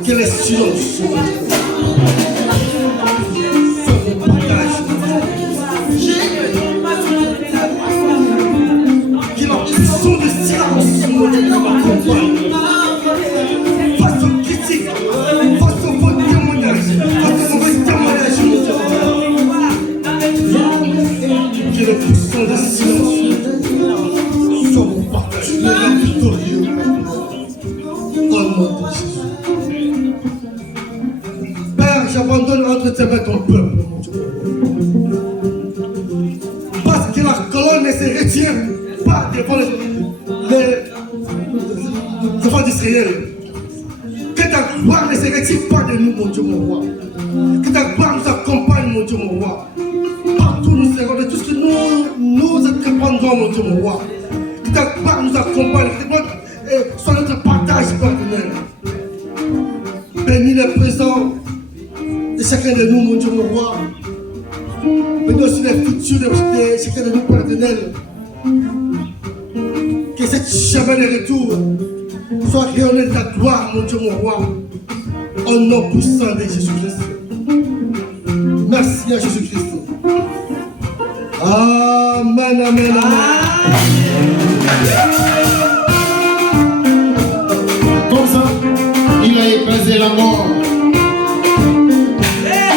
Quel est le silence? Qu'il en puissance de silence, mon Dieu, m'accompagne. j'abandonne entre tes mains ton peuple, mon Dieu. Parce que la colonne ne se retire pas devant les enfants d'Israël. Que ta gloire ne se retire pas de nous, mon Dieu, mon roi. Que ta gloire nous accompagne, mon Dieu, mon roi. Partout nous serons, de tout ce que nous entreprendrons, mon Dieu, mon roi. Que ta gloire nous accompagne, que soit notre partage personnel. Bénis les présents de chacun de nous, mon Dieu, mon roi. Bénis aussi les futurs de chacun de nous, Père éternel. Que cette chemin de retour soit rayonné de ta gloire, mon Dieu, mon roi. Au nom puissant de Jésus-Christ. Merci à Jésus-Christ. Amen, amen, amen. Comme ça, il a écrasé la mort.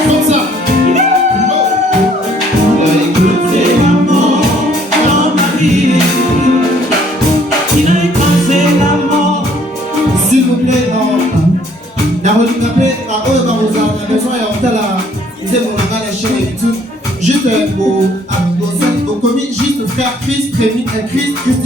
Comme ça. Il a écrasé la mort dans ma vie. Il a écrasé la mort. S'il vous plaît, juste pour commis, juste frère Christ, Christ